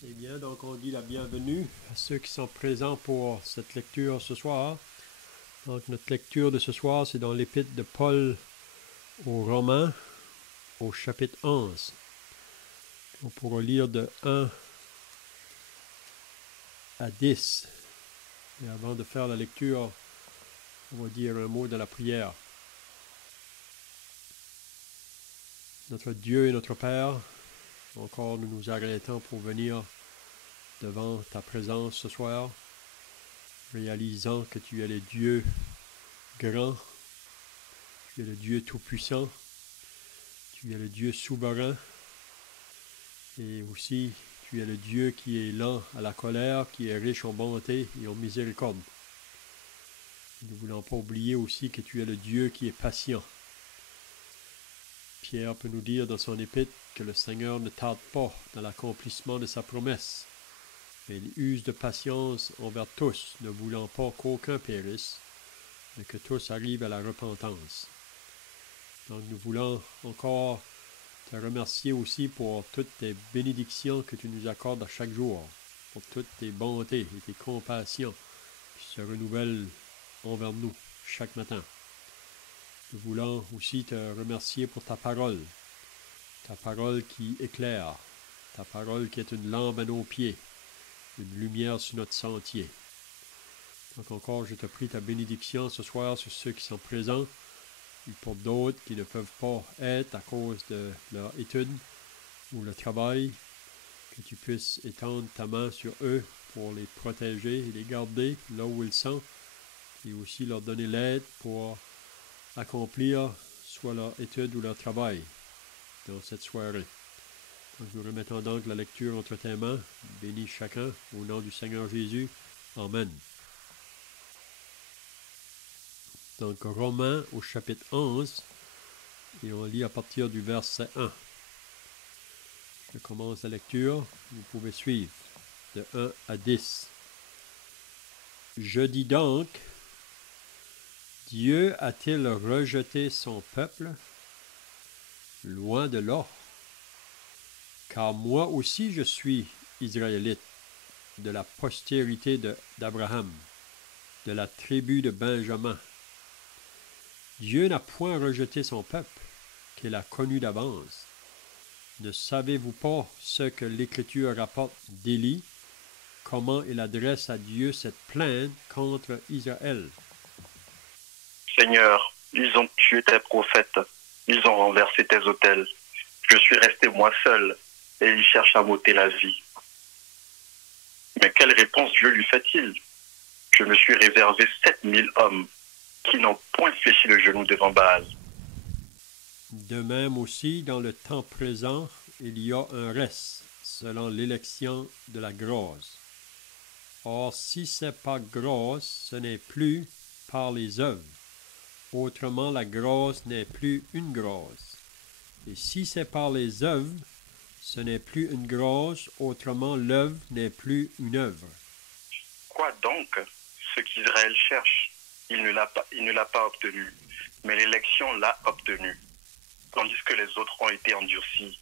C'est bien, donc on dit la bienvenue à ceux qui sont présents pour cette lecture ce soir. Donc notre lecture de ce soir, c'est dans l'épître de Paul aux Romains, au chapitre 11. On pourra lire de 1 à 10. Et avant de faire la lecture, on va dire un mot de la prière. Notre Dieu et notre Père, encore nous nous arrêtons pour venir devant ta présence ce soir, réalisant que tu es le Dieu grand, tu es le Dieu tout-puissant, tu es le Dieu souverain, et aussi tu es le Dieu qui est lent à la colère, qui est riche en bonté et en miséricorde. Nous ne voulons pas oublier aussi que tu es le Dieu qui est patient. Pierre peut nous dire dans son épître que le Seigneur ne tarde pas dans l'accomplissement de sa promesse, mais il use de patience envers tous, ne voulant pas qu'aucun périsse, mais que tous arrivent à la repentance. Donc nous voulons encore te remercier aussi pour toutes tes bénédictions que tu nous accordes à chaque jour, pour toutes tes bontés et tes compassions qui se renouvellent envers nous chaque matin. Nous voulons aussi te remercier pour ta parole qui éclaire, ta parole qui est une lampe à nos pieds, une lumière sur notre sentier. Donc encore, je te prie ta bénédiction ce soir sur ceux qui sont présents et pour d'autres qui ne peuvent pas être à cause de leur étude ou le travail, que tu puisses étendre ta main sur eux pour les protéger et les garder là où ils sont et aussi leur donner l'aide pour accomplir soit leur étude ou leur travail dans cette soirée. Donc, nous remettons donc la lecture entre tes mains. Bénis chacun au nom du Seigneur Jésus. Amen. Donc, Romains au chapitre 11, et on lit à partir du verset 1. Je commence la lecture, vous pouvez suivre, de 1 à 10. Je dis donc, Dieu a-t-il rejeté son peuple? Loin de là, car moi aussi je suis israélite, de la postérité d'Abraham, de la tribu de Benjamin. Dieu n'a point rejeté son peuple, qu'il a connu d'avance. Ne savez-vous pas ce que l'Écriture rapporte d'Élie, comment il adresse à Dieu cette plainte contre Israël? Seigneur, ils ont tué tes prophètes, ils ont renversé tes autels. Je suis resté moi seul, et ils cherchent à m'ôter la vie. Mais quelle réponse Dieu lui fait-il? Je me suis réservé 7000 hommes qui n'ont point fléchi le genou devant Baal. De même aussi, dans le temps présent, il y a un reste, selon l'élection de la grâce. Or, si c'est par grâce, ce n'est plus par les œuvres. Autrement, la grâce n'est plus une grâce. Et si c'est par les œuvres, ce n'est plus une grâce, autrement l'œuvre n'est plus une œuvre. Quoi donc? Ce qu'Israël cherche, il ne l'a pas obtenu, mais l'élection l'a obtenu, tandis que les autres ont été endurcis.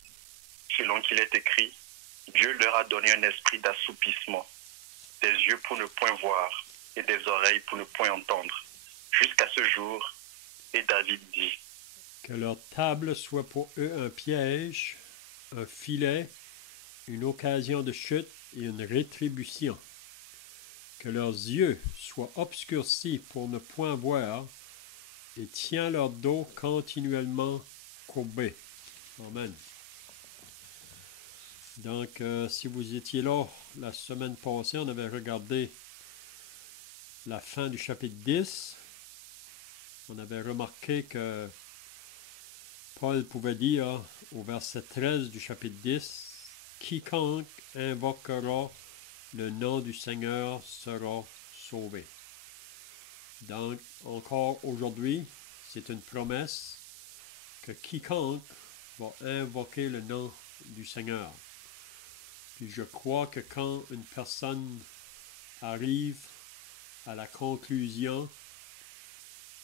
Selon qu'il est écrit, Dieu leur a donné un esprit d'assoupissement, des yeux pour ne point voir et des oreilles pour ne point entendre, jusqu'à ce jour. Et David dit, que leur table soit pour eux un piège, un filet, une occasion de chute et une rétribution. Que leurs yeux soient obscurcis pour ne point voir et tient leur dos continuellement courbé. Amen. Donc, si vous étiez là la semaine passée, on avait regardé la fin du chapitre 10. On avait remarqué que Paul pouvait dire au verset 13 du chapitre 10, « Quiconque invoquera le nom du Seigneur sera sauvé. » Donc, encore aujourd'hui, c'est une promesse que quiconque va invoquer le nom du Seigneur. Puis je crois que quand une personne arrive à la conclusion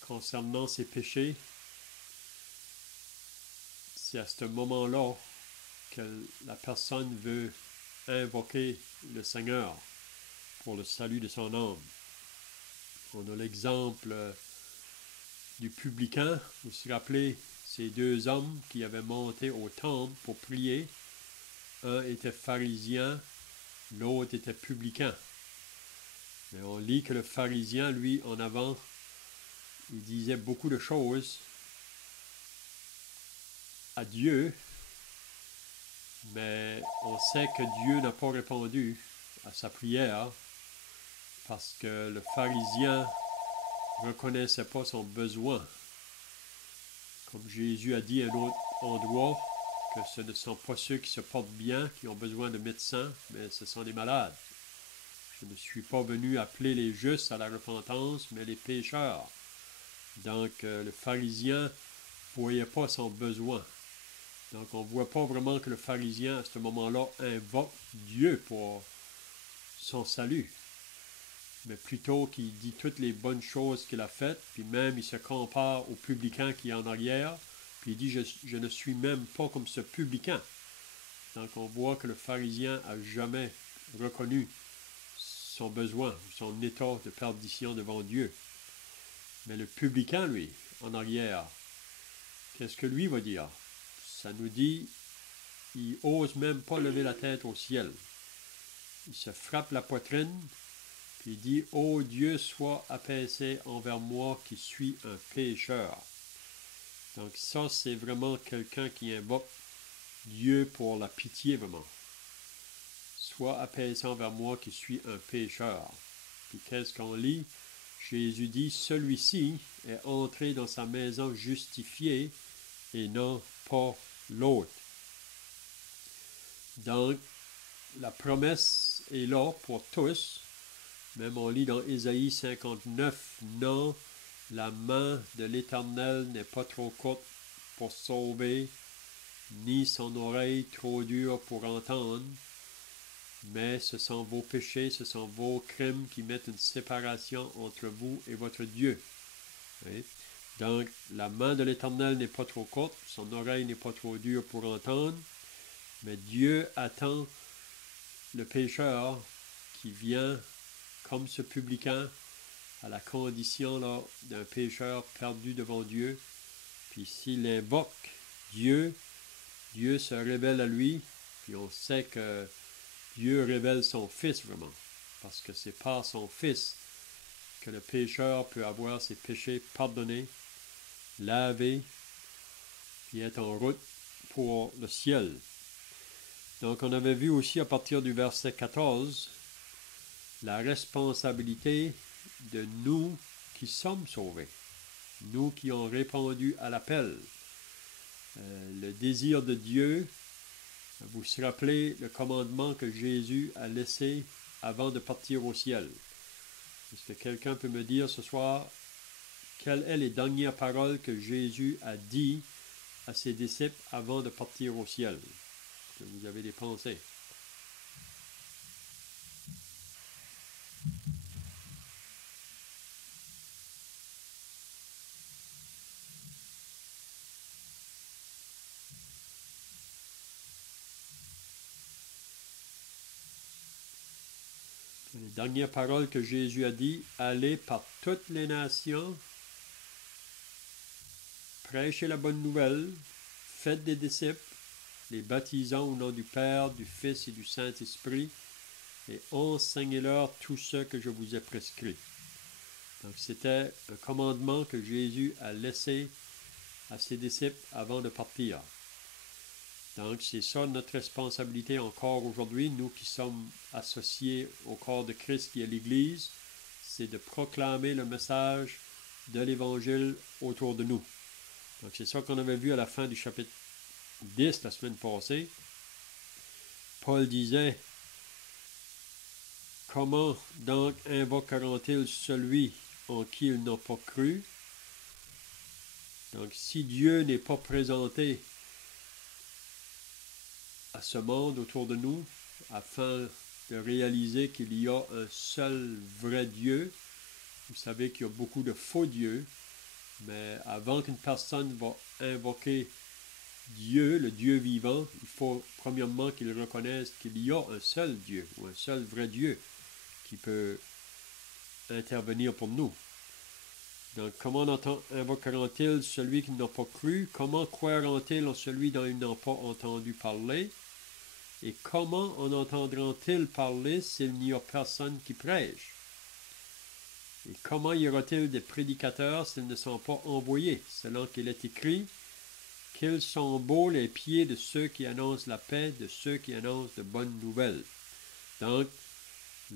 concernant ses péchés, c'est à ce moment-là que la personne veut invoquer le Seigneur pour le salut de son âme. On a l'exemple du publicain. Vous vous rappelez ces deux hommes qui avaient monté au temple pour prier. Un était pharisien, l'autre était publicain. Mais on lit que le pharisien, lui, en avant, il disait beaucoup de choses à Dieu, mais on sait que Dieu n'a pas répondu à sa prière parce que le pharisien ne reconnaissait pas son besoin. Comme Jésus a dit à un autre endroit, que ce ne sont pas ceux qui se portent bien qui ont besoin de médecins, mais ce sont les malades. Je ne suis pas venu appeler les justes à la repentance, mais les pécheurs. Donc, le pharisien ne voyait pas son besoin. Donc, on ne voit pas vraiment que le pharisien, à ce moment-là, invoque Dieu pour son salut. Mais plutôt qu'il dit toutes les bonnes choses qu'il a faites, puis même il se compare au publicain qui est en arrière, puis il dit je ne suis même pas comme ce publicain. Donc, on voit que le pharisien n'a jamais reconnu son besoin, son état de perdition devant Dieu. Mais le publicain, lui, en arrière, qu'est-ce que lui va dire? Ça nous dit, il n'ose même pas lever la tête au ciel. Il se frappe la poitrine, puis il dit, « Ô Dieu, sois apaisé envers moi qui suis un pécheur. » Donc ça, c'est vraiment quelqu'un qui invoque Dieu pour la pitié, vraiment. Sois apaisé envers moi qui suis un pécheur. Puis qu'est-ce qu'on lit? Jésus dit, celui-ci est entré dans sa maison justifié et non pas l'autre. Donc, la promesse est là pour tous. Même on lit dans Ésaïe 59, non, la main de l'Éternel n'est pas trop courte pour sauver, ni son oreille trop dure pour entendre. Mais ce sont vos péchés, ce sont vos crimes qui mettent une séparation entre vous et votre Dieu. Oui. Donc, la main de l'Éternel n'est pas trop courte, son oreille n'est pas trop dure pour entendre, mais Dieu attend le pécheur qui vient comme ce publicain à la condition là, d'un pécheur perdu devant Dieu. Puis s'il invoque Dieu, Dieu se révèle à lui, puis on sait que Dieu révèle son Fils vraiment, parce que c'est par son Fils que le pécheur peut avoir ses péchés pardonnés, lavés, puis être en route pour le ciel. Donc on avait vu aussi à partir du verset 14 la responsabilité de nous qui sommes sauvés, nous qui ont répondu à l'appel. Le désir de Dieu. Vous vous rappelez le commandement que Jésus a laissé avant de partir au ciel. Est-ce que quelqu'un peut me dire ce soir quelles sont les dernières paroles que Jésus a dit à ses disciples avant de partir au ciel? Est-ce que vous avez des pensées? Les dernières paroles que Jésus a dit, allez par toutes les nations, prêchez la bonne nouvelle, faites des disciples, les baptisant au nom du Père, du Fils et du Saint-Esprit, et enseignez-leur tout ce que je vous ai prescrit. Donc c'était un commandement que Jésus a laissé à ses disciples avant de partir. Donc, c'est ça notre responsabilité encore aujourd'hui, nous qui sommes associés au corps de Christ qui est l'Église, c'est de proclamer le message de l'Évangile autour de nous. Donc, c'est ça qu'on avait vu à la fin du chapitre 10 la semaine passée. Paul disait, « Comment donc invoqueront-ils celui en qui ils n'ont pas cru? » Donc, si Dieu n'est pas présenté à ce monde autour de nous, afin de réaliser qu'il y a un seul vrai Dieu. Vous savez qu'il y a beaucoup de faux dieux, mais avant qu'une personne va invoquer Dieu, le Dieu vivant, il faut premièrement qu'ils reconnaissent qu'il y a un seul Dieu, ou un seul vrai Dieu, qui peut intervenir pour nous. Donc, comment invoqueront-ils celui qui n'a pas cru? Comment croiront-ils en celui dont ils n'ont pas entendu parler? Et comment en entendront-ils parler s'il n'y a personne qui prêche? Et comment y aura-t-il des prédicateurs s'ils ne sont pas envoyés, selon qu'il est écrit? Qu'ils sont beaux les pieds de ceux qui annoncent la paix, de ceux qui annoncent de bonnes nouvelles. Donc,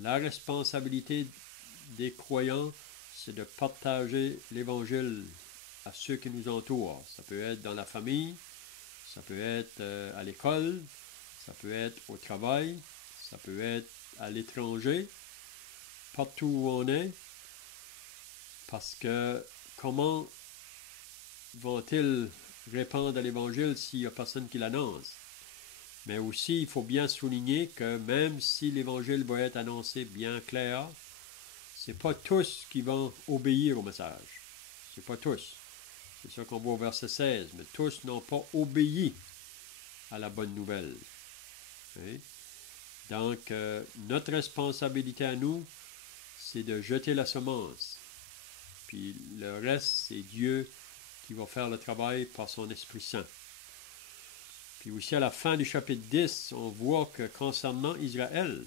la responsabilité des croyants, c'est de partager l'Évangile à ceux qui nous entourent. Ça peut être dans la famille, ça peut être à l'école, ça peut être au travail, ça peut être à l'étranger, partout où on est. Parce que comment vont-ils répandre l'Évangile s'il n'y a personne qui l'annonce? Mais aussi, il faut bien souligner que même si l'Évangile va être annoncé bien clair, ce n'est pas tous qui vont obéir au message. Ce n'est pas tous. C'est ça qu'on voit au verset 16. Mais tous n'ont pas obéi à la bonne nouvelle. Okay? Donc, notre responsabilité à nous, c'est de jeter la semence. Puis le reste, c'est Dieu qui va faire le travail par son Esprit Saint. Puis aussi à la fin du chapitre 10, on voit que concernant Israël,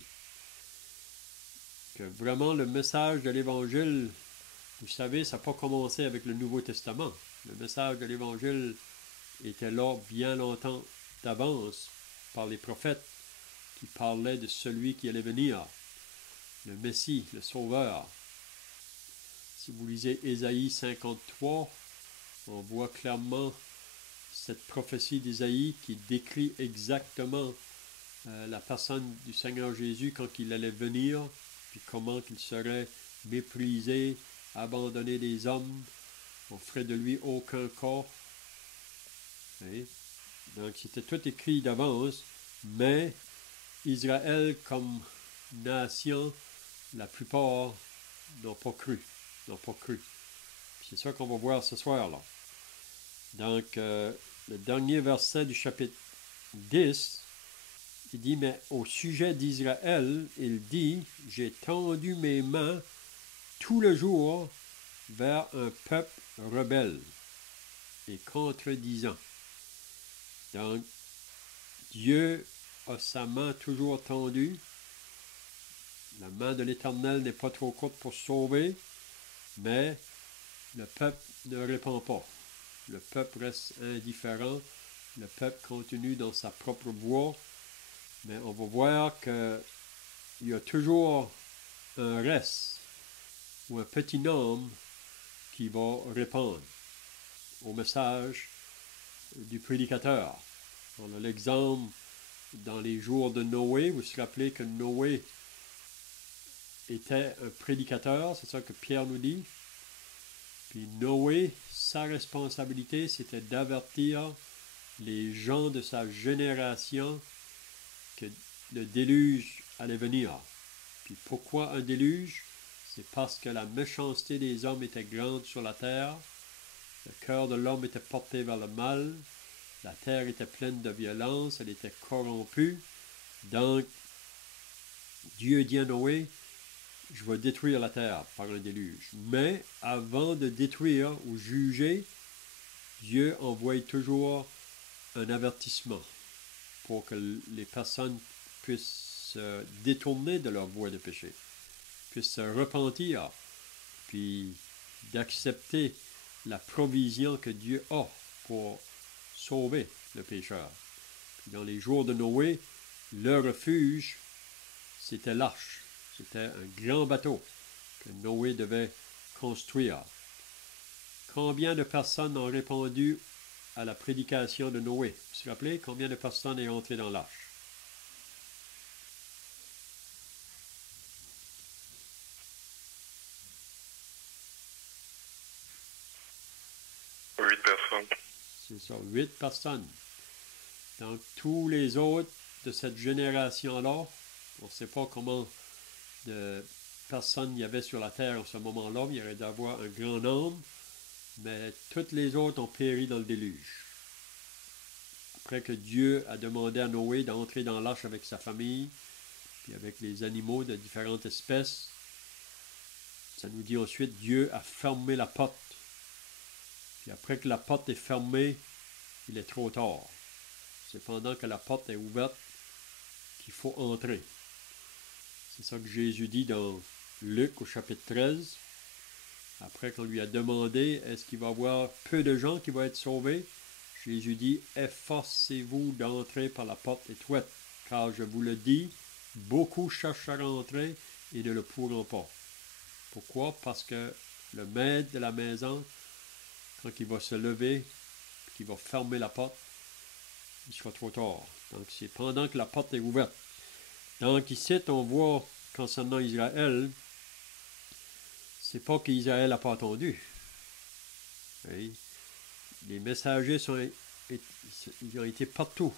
que vraiment le message de l'Évangile, vous savez, ça n'a pas commencé avec le Nouveau Testament. Le message de l'Évangile était là bien longtemps d'avance par les prophètes qui parlaient de celui qui allait venir, le Messie, le Sauveur. Si vous lisez Ésaïe 53, on voit clairement cette prophétie d'Ésaïe qui décrit exactement la personne du Seigneur Jésus quand il allait venir, puis comment il serait méprisé, abandonné des hommes, on ne ferait de lui aucun corps. Okay? Donc c'était tout écrit d'avance, mais Israël comme nation, la plupart n'ont pas cru. C'est ça qu'on va voir ce soir-là. Donc, le dernier verset du chapitre 10, il dit, mais au sujet d'Israël, il dit, j'ai tendu mes mains tout le jour vers un peuple rebelle et contredisant. Donc, Dieu a sa main toujours tendue. La main de l'Éternel n'est pas trop courte pour sauver, mais le peuple ne répond pas. Le peuple reste indifférent. Le peuple continue dans sa propre voie. Mais on va voir qu'il y a toujours un reste ou un petit nombre qui va répondre au message du prédicateur. On a l'exemple dans les jours de Noé. Vous vous rappelez que Noé était un prédicateur, c'est ça que Pierre nous dit. Puis Noé, sa responsabilité, c'était d'avertir les gens de sa génération que le déluge allait venir. Puis pourquoi un déluge? C'est parce que la méchanceté des hommes était grande sur la terre, le cœur de l'homme était porté vers le mal, la terre était pleine de violence, elle était corrompue. Donc, Dieu dit à Noé, je vais détruire la terre par un déluge. Mais avant de détruire ou juger, Dieu envoie toujours un avertissement pour que les personnes puissent se détourner de leur voie de péché, puissent se repentir, puis d'accepter la provision que Dieu a pour sauver le pécheur. Puis dans les jours de Noé, le refuge, c'était l'arche. C'était un grand bateau que Noé devait construire. Combien de personnes ont répondu à la prédication de Noé? Vous vous rappelez combien de personnes est entré dans l'arche? 8 personnes. C'est ça, 8 personnes. Donc, tous les autres de cette génération-là, on ne sait pas comment de personnes il y avait sur la terre en ce moment-là, il y aurait d'avoir un grand nombre, mais toutes les autres ont péri dans le déluge. après que Dieu a demandé à Noé d'entrer dans l'arche avec sa famille, puis avec les animaux de différentes espèces, ça nous dit ensuite Dieu a fermé la porte. Puis après que la porte est fermée, il est trop tard. C'est pendant que la porte est ouverte qu'il faut entrer. C'est ça que Jésus dit dans Luc au chapitre 13. Après qu'on lui a demandé, est-ce qu'il va y avoir peu de gens qui vont être sauvés? Jésus dit, efforcez-vous d'entrer par la porte étroite, car je vous le dis, beaucoup cherchent à rentrer et ne le pourront pas. Pourquoi? Parce que le maître de la maison, quand il va se lever, qu'il va fermer la porte, il sera trop tard. Donc c'est pendant que la porte est ouverte. Donc ici, on voit concernant Israël, c'est pas qu'Israël n'a pas attendu. Oui. Les messagers ils ont été partout.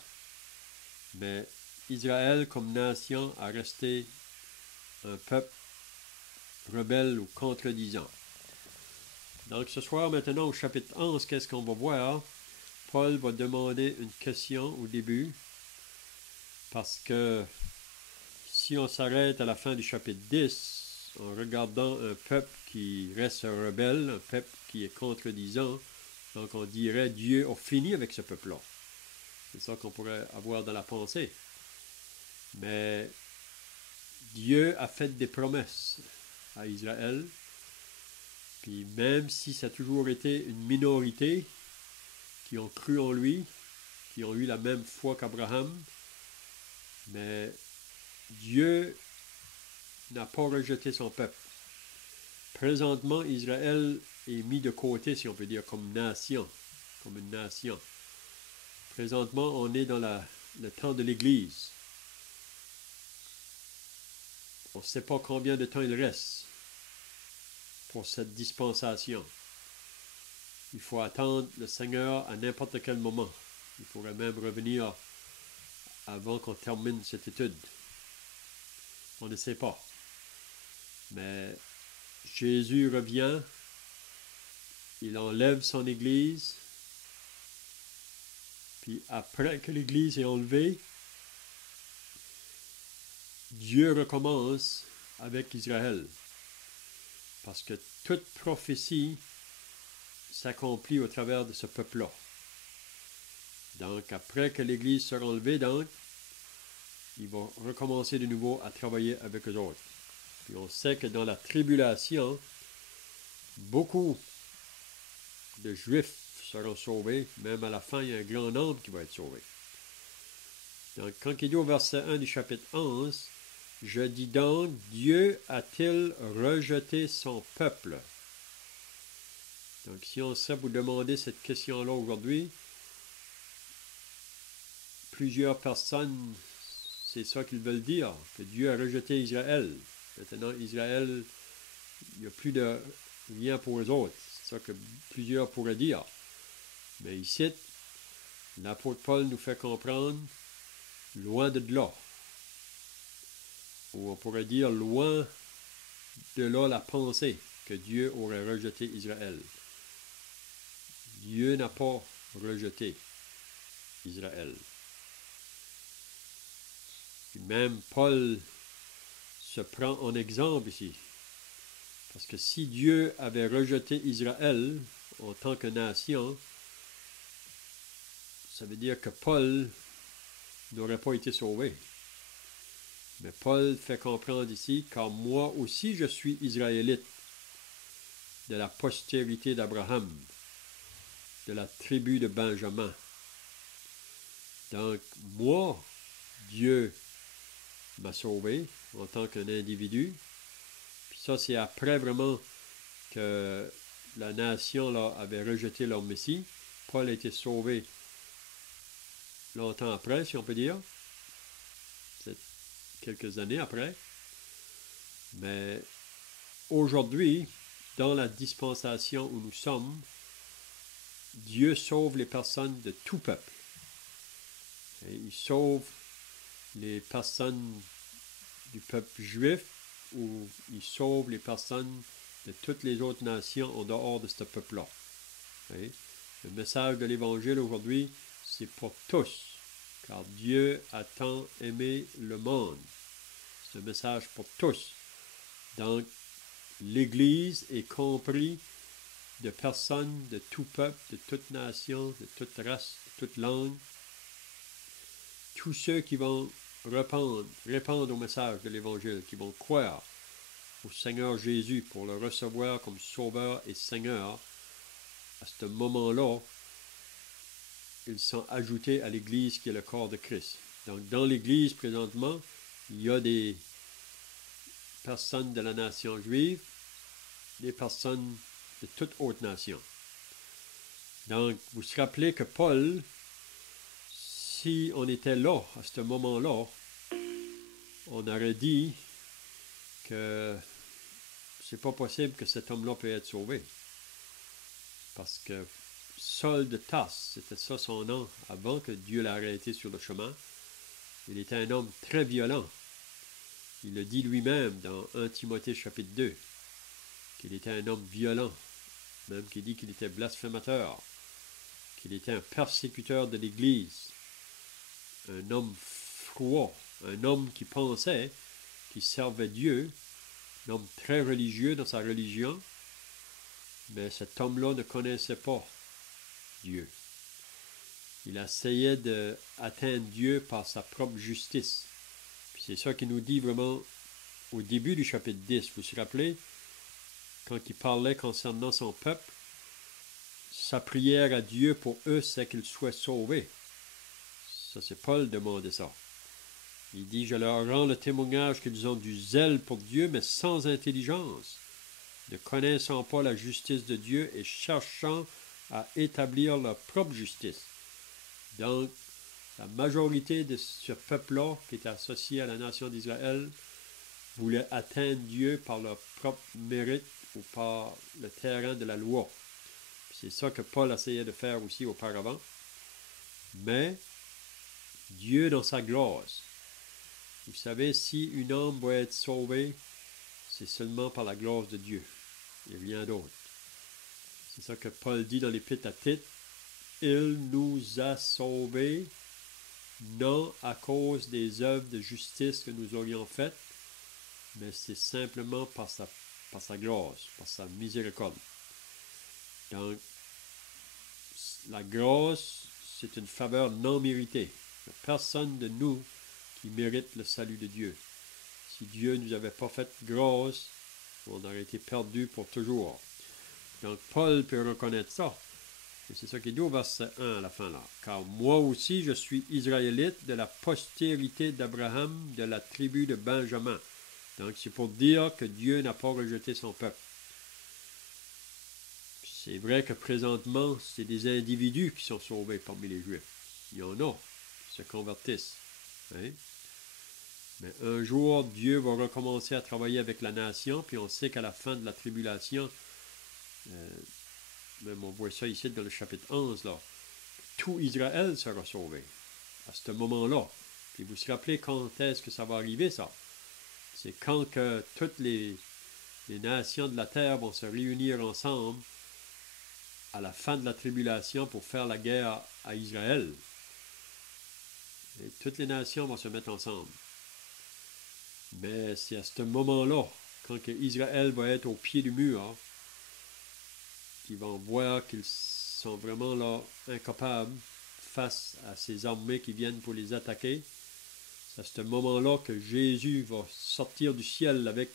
Mais Israël, comme nation, a resté un peuple rebelle ou contredisant. Donc ce soir, maintenant, au chapitre 11, qu'est-ce qu'on va voir? Paul va demander une question au début, parce que si on s'arrête à la fin du chapitre 10, en regardant un peuple qui reste rebelle, un peuple qui est contredisant, donc on dirait Dieu a fini avec ce peuple-là. C'est ça qu'on pourrait avoir dans la pensée. Mais Dieu a fait des promesses à Israël, puis même si ça a toujours été une minorité qui ont cru en lui, qui ont eu la même foi qu'Abraham, mais Dieu n'a pas rejeté son peuple. Présentement, Israël est mis de côté, si on peut dire, comme nation, comme une nation. Présentement, on est dans le temps de l'Église. On ne sait pas combien de temps il reste pour cette dispensation. Il faut attendre le Seigneur à n'importe quel moment. Il pourrait même revenir avant qu'on termine cette étude. On ne sait pas. Mais Jésus revient, il enlève son Église, puis après que l'Église est enlevée, Dieu recommence avec Israël. Parce que toute prophétie s'accomplit au travers de ce peuple-là. Donc, après que l'Église sera enlevée, donc, ils vont recommencer de nouveau à travailler avec eux autres. Puis on sait que dans la tribulation, beaucoup de Juifs seront sauvés. Même à la fin, il y a un grand nombre qui va être sauvé. Donc, quand il dit au verset 1 du chapitre 11, « Je dis donc, Dieu a-t-il rejeté son peuple? » Donc, si on sait vous demander cette question-là aujourd'hui, plusieurs personnes, c'est ça qu'ils veulent dire, que Dieu a rejeté Israël. Maintenant, Israël, il n'y a plus de rien pour eux autres. C'est ça que plusieurs pourraient dire. Mais ici, l'apôtre Paul nous fait comprendre, loin de là. Ou on pourrait dire, loin de là la pensée que Dieu aurait rejeté Israël. Dieu n'a pas rejeté Israël. Et même Paul se prend en exemple ici. Parce que si Dieu avait rejeté Israël en tant que nation, ça veut dire que Paul n'aurait pas été sauvé. Mais Paul fait comprendre ici, car moi aussi je suis israélite, de la postérité d'Abraham, de la tribu de Benjamin. Donc, moi, Dieu m'a sauvé en tant qu'un individu. Puis ça, c'est après vraiment que la nation là, avait rejeté leur Messie. Paul a été sauvé longtemps après, si on peut dire. C'est quelques années après. Mais aujourd'hui, dans la dispensation où nous sommes, Dieu sauve les personnes de tout peuple. Et il sauve les personnes du peuple juif ou il sauve les personnes de toutes les autres nations en dehors de ce peuple-là. Le message de l'Évangile aujourd'hui, c'est pour tous, car Dieu a tant aimé le monde. C'est un message pour tous. Donc, l'Église est comprise de personnes de tout peuple, de toute nation, de toute race, de toute langue. Tous ceux qui vont répondre au message de l'Évangile, qui vont croire au Seigneur Jésus pour le recevoir comme Sauveur et Seigneur, à ce moment-là, ils sont ajoutés à l'Église qui est le corps de Christ. Donc, dans l'Église, présentement, il y a des personnes de la nation juive, des personnes de toute autre nation. Donc, vous vous rappelez que Paul, si on était là, à ce moment-là, on aurait dit que c'est pas possible que cet homme-là peut être sauvé. Parce que Saul de Tarse, c'était ça son nom, avant que Dieu l'ait arrêté sur le chemin. Il était un homme très violent. Il le dit lui-même dans 1 Timothée chapitre 2, qu'il était un homme violent, même qu'il dit qu'il était blasphémateur, qu'il était un persécuteur de l'Église, un homme froid, un homme qui pensait qu'il servait Dieu, un homme très religieux dans sa religion, mais cet homme-là ne connaissait pas Dieu. Il essayait d'atteindre Dieu par sa propre justice. Puis c'est ça qu'il nous dit vraiment au début du chapitre 10. Vous vous rappelez, quand il parlait concernant son peuple, sa prière à Dieu pour eux, c'est qu'ils soient sauvés. Ça, c'est Paul demandait ça. Il dit, je leur rends le témoignage qu'ils ont du zèle pour Dieu, mais sans intelligence, ne connaissant pas la justice de Dieu et cherchant à établir leur propre justice. Donc, la majorité de ce peuple-là, qui était associé à la nation d'Israël, voulait atteindre Dieu par leur propre mérite ou par le terrain de la loi. C'est ça que Paul essayait de faire aussi auparavant. Mais Dieu dans sa grâce, vous savez, si une âme doit être sauvée, c'est seulement par la grâce de Dieu et rien d'autre. C'est ça que Paul dit dans l'Épître à Tite. Il nous a sauvés, non à cause des œuvres de justice que nous aurions faites, mais c'est simplement par sa grâce, par sa miséricorde. Donc, la grâce, c'est une faveur non méritée. Il n'y a personne de nous qui mérite le salut de Dieu. Si Dieu ne nous avait pas fait grâce, on aurait été perdu pour toujours. Donc, Paul peut reconnaître ça. Et c'est ça qu'il dit au verset 1 à la fin là. Car moi aussi, je suis israélite de la postérité d'Abraham, de la tribu de Benjamin. Donc, c'est pour dire que Dieu n'a pas rejeté son peuple. C'est vrai que présentement, c'est des individus qui sont sauvés parmi les Juifs. Il y en a qui se convertissent. Hein? Mais un jour, Dieu va recommencer à travailler avec la nation, puis on sait qu'à la fin de la tribulation, même on voit ça ici dans le chapitre 11, là, tout Israël sera sauvé à ce moment-là. Puis vous vous rappelez quand est-ce que ça va arriver, ça? C'est quand que toutes les nations de la terre vont se réunir ensemble à la fin de la tribulation pour faire la guerre à Israël. Et toutes les nations vont se mettre ensemble. Mais c'est à ce moment-là, quand que Israël va être au pied du mur, qu'ils vont voir qu'ils sont vraiment là incapables face à ces armées qui viennent pour les attaquer. C'est à ce moment-là que Jésus va sortir du ciel avec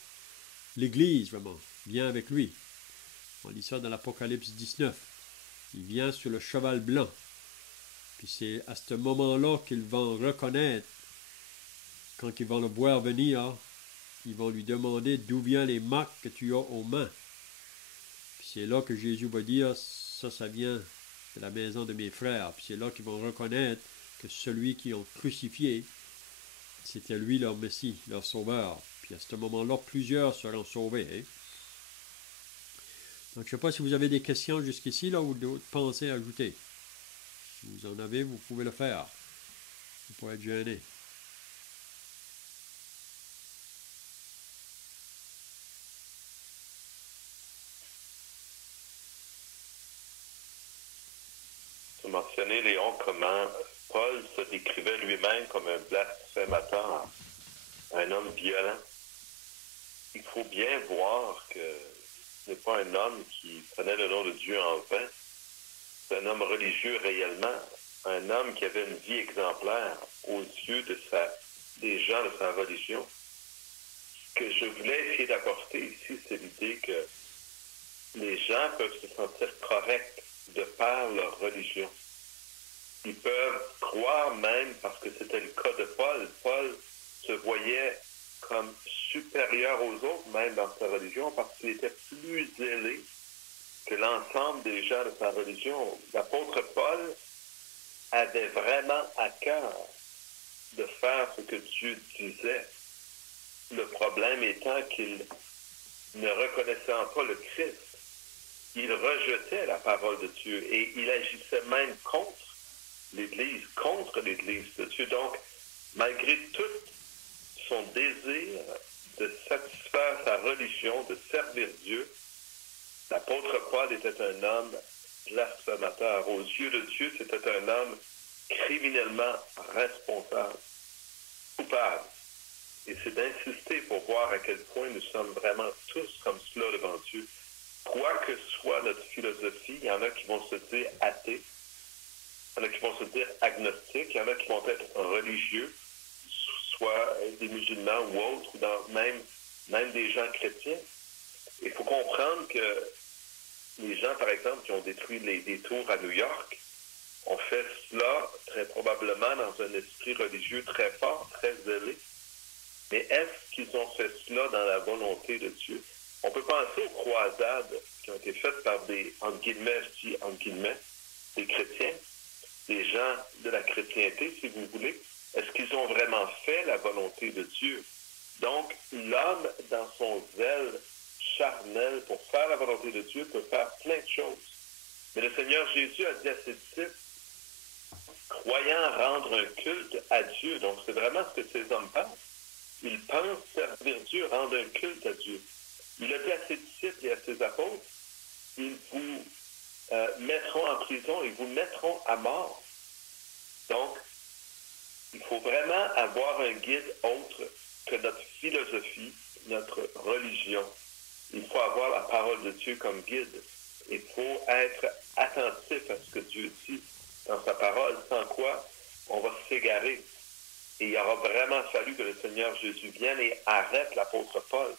l'Église, vraiment, vient avec lui. On lit ça dans l'Apocalypse 19. Il vient sur le cheval blanc. Puis c'est à ce moment-là qu'ils vont reconnaître, quand ils vont le voir venir, ils vont lui demander d'où viennent les marques que tu as aux mains. Puis c'est là que Jésus va dire, ça vient de la maison de mes frères. Puis c'est là qu'ils vont reconnaître que celui qu'ils ont crucifié, c'était lui leur Messie, leur Sauveur. Puis à ce moment-là, plusieurs seront sauvés. Hein? Donc je ne sais pas si vous avez des questions jusqu'ici, là, ou d'autres pensées à ajouter. Si vous en avez, vous pouvez le faire. Vous pouvez être gêné. Marcel, mentionné, Léon, comment Paul se décrivait lui-même comme un blasphémateur, un homme violent. Il faut bien voir que ce n'est pas un homme qui prenait le nom de Dieu en vain. C'est un homme religieux réellement, un homme qui avait une vie exemplaire aux yeux des gens de sa religion. Ce que je voulais essayer d'apporter ici, c'est l'idée que les gens peuvent se sentir corrects de par leur religion. Ils peuvent croire même, parce que c'était le cas de Paul, Paul se voyait comme supérieur aux autres, même dans sa religion, parce qu'il était plus zélé que l'ensemble des gens de sa religion. L'apôtre Paul avait vraiment à cœur de faire ce que Dieu disait. Le problème étant qu'il ne reconnaissait pas le Christ. Il rejetait la parole de Dieu et il agissait même contre l'Église de Dieu. Donc, malgré tout son désir de satisfaire sa religion, de servir Dieu, l'apôtre Paul était un homme blasphémateur. Aux yeux de Dieu, c'était un homme criminellement responsable, coupable. Et c'est d'insister pour voir à quel point nous sommes vraiment tous comme cela devant Dieu. Quoi que soit notre philosophie, il y en a qui vont se dire athées, il y en a qui vont se dire agnostiques, il y en a qui vont être religieux, soit des musulmans ou autres, ou même des gens chrétiens. Il faut comprendre que les gens, par exemple, qui ont détruit des tours à New York, ont fait cela très probablement dans un esprit religieux très fort, très zélé. Mais est-ce qu'ils ont fait cela dans la volonté de Dieu? On peut penser aux croisades qui ont été faites par des, entre guillemets, des chrétiens, des gens de la chrétienté, si vous voulez. Est-ce qu'ils ont vraiment fait la volonté de Dieu? Donc, l'homme, dans son zèle charnel pour faire la volonté de Dieu, peut faire plein de choses. Mais le Seigneur Jésus a dit à ses disciples, croyant rendre un culte à Dieu. Donc, c'est vraiment ce que ces hommes pensent. Ils pensent servir Dieu, rendre un culte à Dieu. Il a dit à ses disciples et à ses apôtres, ils vous mettront en prison, ils vous mettront à mort. Donc, il faut vraiment avoir un guide autre que notre philosophie, notre religion. Il faut avoir la parole de Dieu comme guide. Il faut être attentif à ce que Dieu dit dans sa parole, sans quoi on va s'égarer. Et il aura vraiment fallu que le Seigneur Jésus vienne et arrête l'apôtre Paul,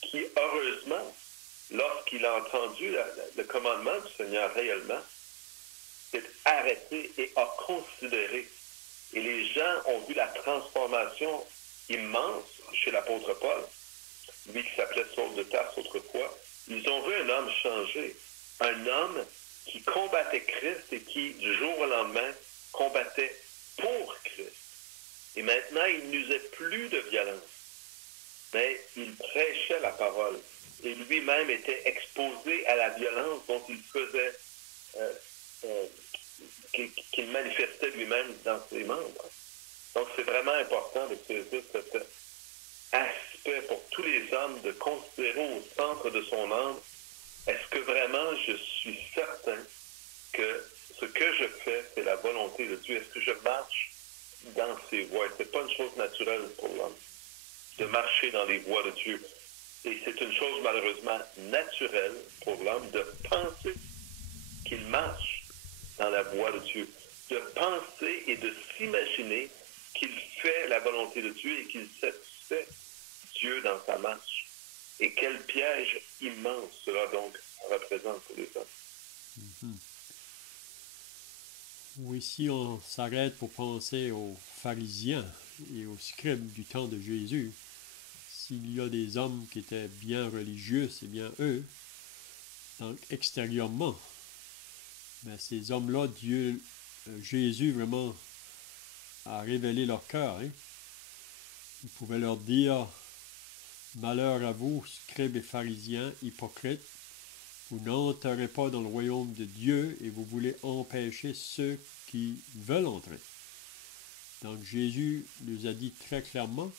qui, heureusement, lorsqu'il a entendu le commandement du Seigneur réellement, s'est arrêté et a considéré. Et les gens ont vu la transformation immense chez l'apôtre Paul, lui qui s'appelait Saul de Tarse autrefois. Ils ont vu un homme changer, un homme qui combattait Christ et qui, du jour au lendemain, combattait pour Christ. Et maintenant, il n'usait plus de violence, mais il prêchait la parole. Et lui-même était exposé à la violence dont il faisait, qu'il manifestait lui-même dans ses membres. Donc, c'est vraiment important de saisir cet aspect pour tous les hommes, de considérer au centre de son âme, est-ce que vraiment je suis certain que ce que je fais, c'est la volonté de Dieu? Est-ce que je marche dans ses voies? Ce n'est pas une chose naturelle pour l'homme de marcher dans les voies de Dieu. Et c'est une chose malheureusement naturelle pour l'homme de penser qu'il marche dans la voie de Dieu, de penser et de s'imaginer qu'il fait la volonté de Dieu et qu'il satisfait Dieu dans sa marche. Et quel piège immense cela donc représente pour les hommes. Ou ici, on s'arrête pour penser aux pharisiens et aux scribes du temps de Jésus. S'il y a des hommes qui étaient bien religieux, c'est bien eux, donc extérieurement. Mais ces hommes-là, Jésus vraiment a révélé leur cœur. Il pouvait leur dire, malheur à vous, scribes et pharisiens, hypocrites, vous n'entrerez pas dans le royaume de Dieu et vous voulez empêcher ceux qui veulent entrer. Donc Jésus nous a dit très clairement,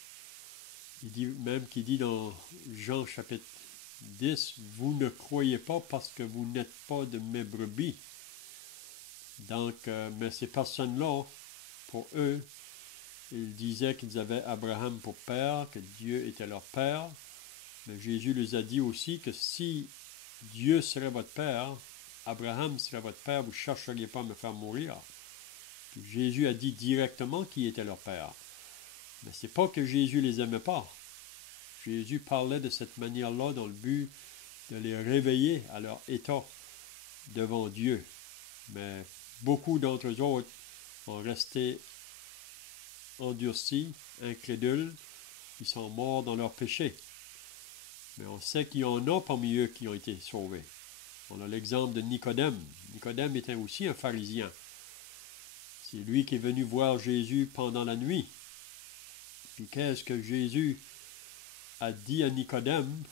qu'il dit dans Jean chapitre 10, vous ne croyez pas parce que vous n'êtes pas de mes brebis. Donc, mais ces personnes-là, pour eux, ils disaient qu'ils avaient Abraham pour père, que Dieu était leur père. Mais Jésus les a dit aussi que si Dieu serait votre père, Abraham serait votre père, vous ne chercheriez pas à me faire mourir. Puis Jésus a dit directement qui était leur père. Mais ce n'est pas que Jésus les aimait pas. Jésus parlait de cette manière-là dans le but de les réveiller à leur état devant Dieu. Mais beaucoup d'entre eux autres ont resté endurcis, incrédules, ils sont morts dans leurs péchés. Mais on sait qu'il y en a parmi eux qui ont été sauvés. On a l'exemple de Nicodème. Nicodème était aussi un pharisien. C'est lui qui est venu voir Jésus pendant la nuit. Puis qu'est-ce que Jésus a dit à Nicodème?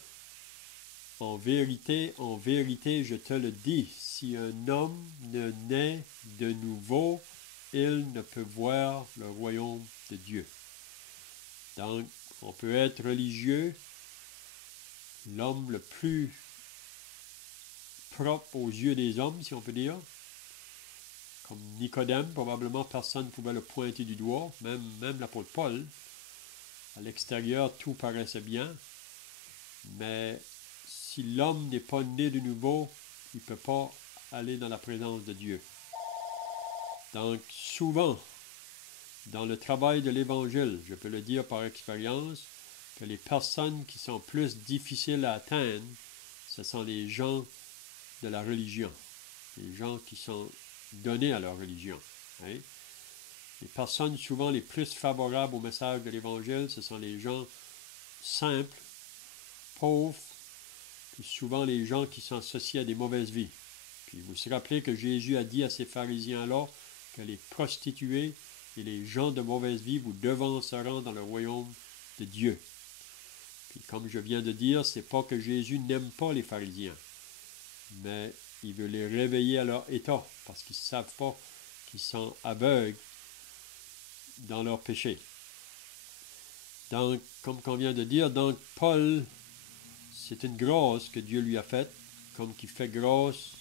En vérité, je te le dis, si un homme ne naît de nouveau, il ne peut voir le royaume de Dieu. Donc, on peut être religieux, l'homme le plus propre aux yeux des hommes, si on peut dire. Comme Nicodème, probablement personne ne pouvait le pointer du doigt, même l'apôtre Paul. À l'extérieur, tout paraissait bien, mais si l'homme n'est pas né de nouveau, il ne peut pas aller dans la présence de Dieu. Donc, souvent, dans le travail de l'Évangile, je peux le dire par expérience, que les personnes qui sont plus difficiles à atteindre, ce sont les gens de la religion, les gens qui sont donnés à leur religion. Hein? Les personnes souvent les plus favorables au message de l'Évangile, ce sont les gens simples, pauvres, puis souvent les gens qui sont associés à des mauvaises vies. Puis vous vous rappelez que Jésus a dit à ces pharisiens-là que les prostituées et les gens de mauvaise vie vous devanceront dans le royaume de Dieu. Puis comme je viens de dire, c'est pas que Jésus n'aime pas les pharisiens, mais il veut les réveiller à leur état, parce qu'ils ne savent pas qu'ils sont aveugles dans leur péché. Donc, comme on vient de dire, donc Paul, c'est une grâce que Dieu lui a faite, comme qu'il fait grâce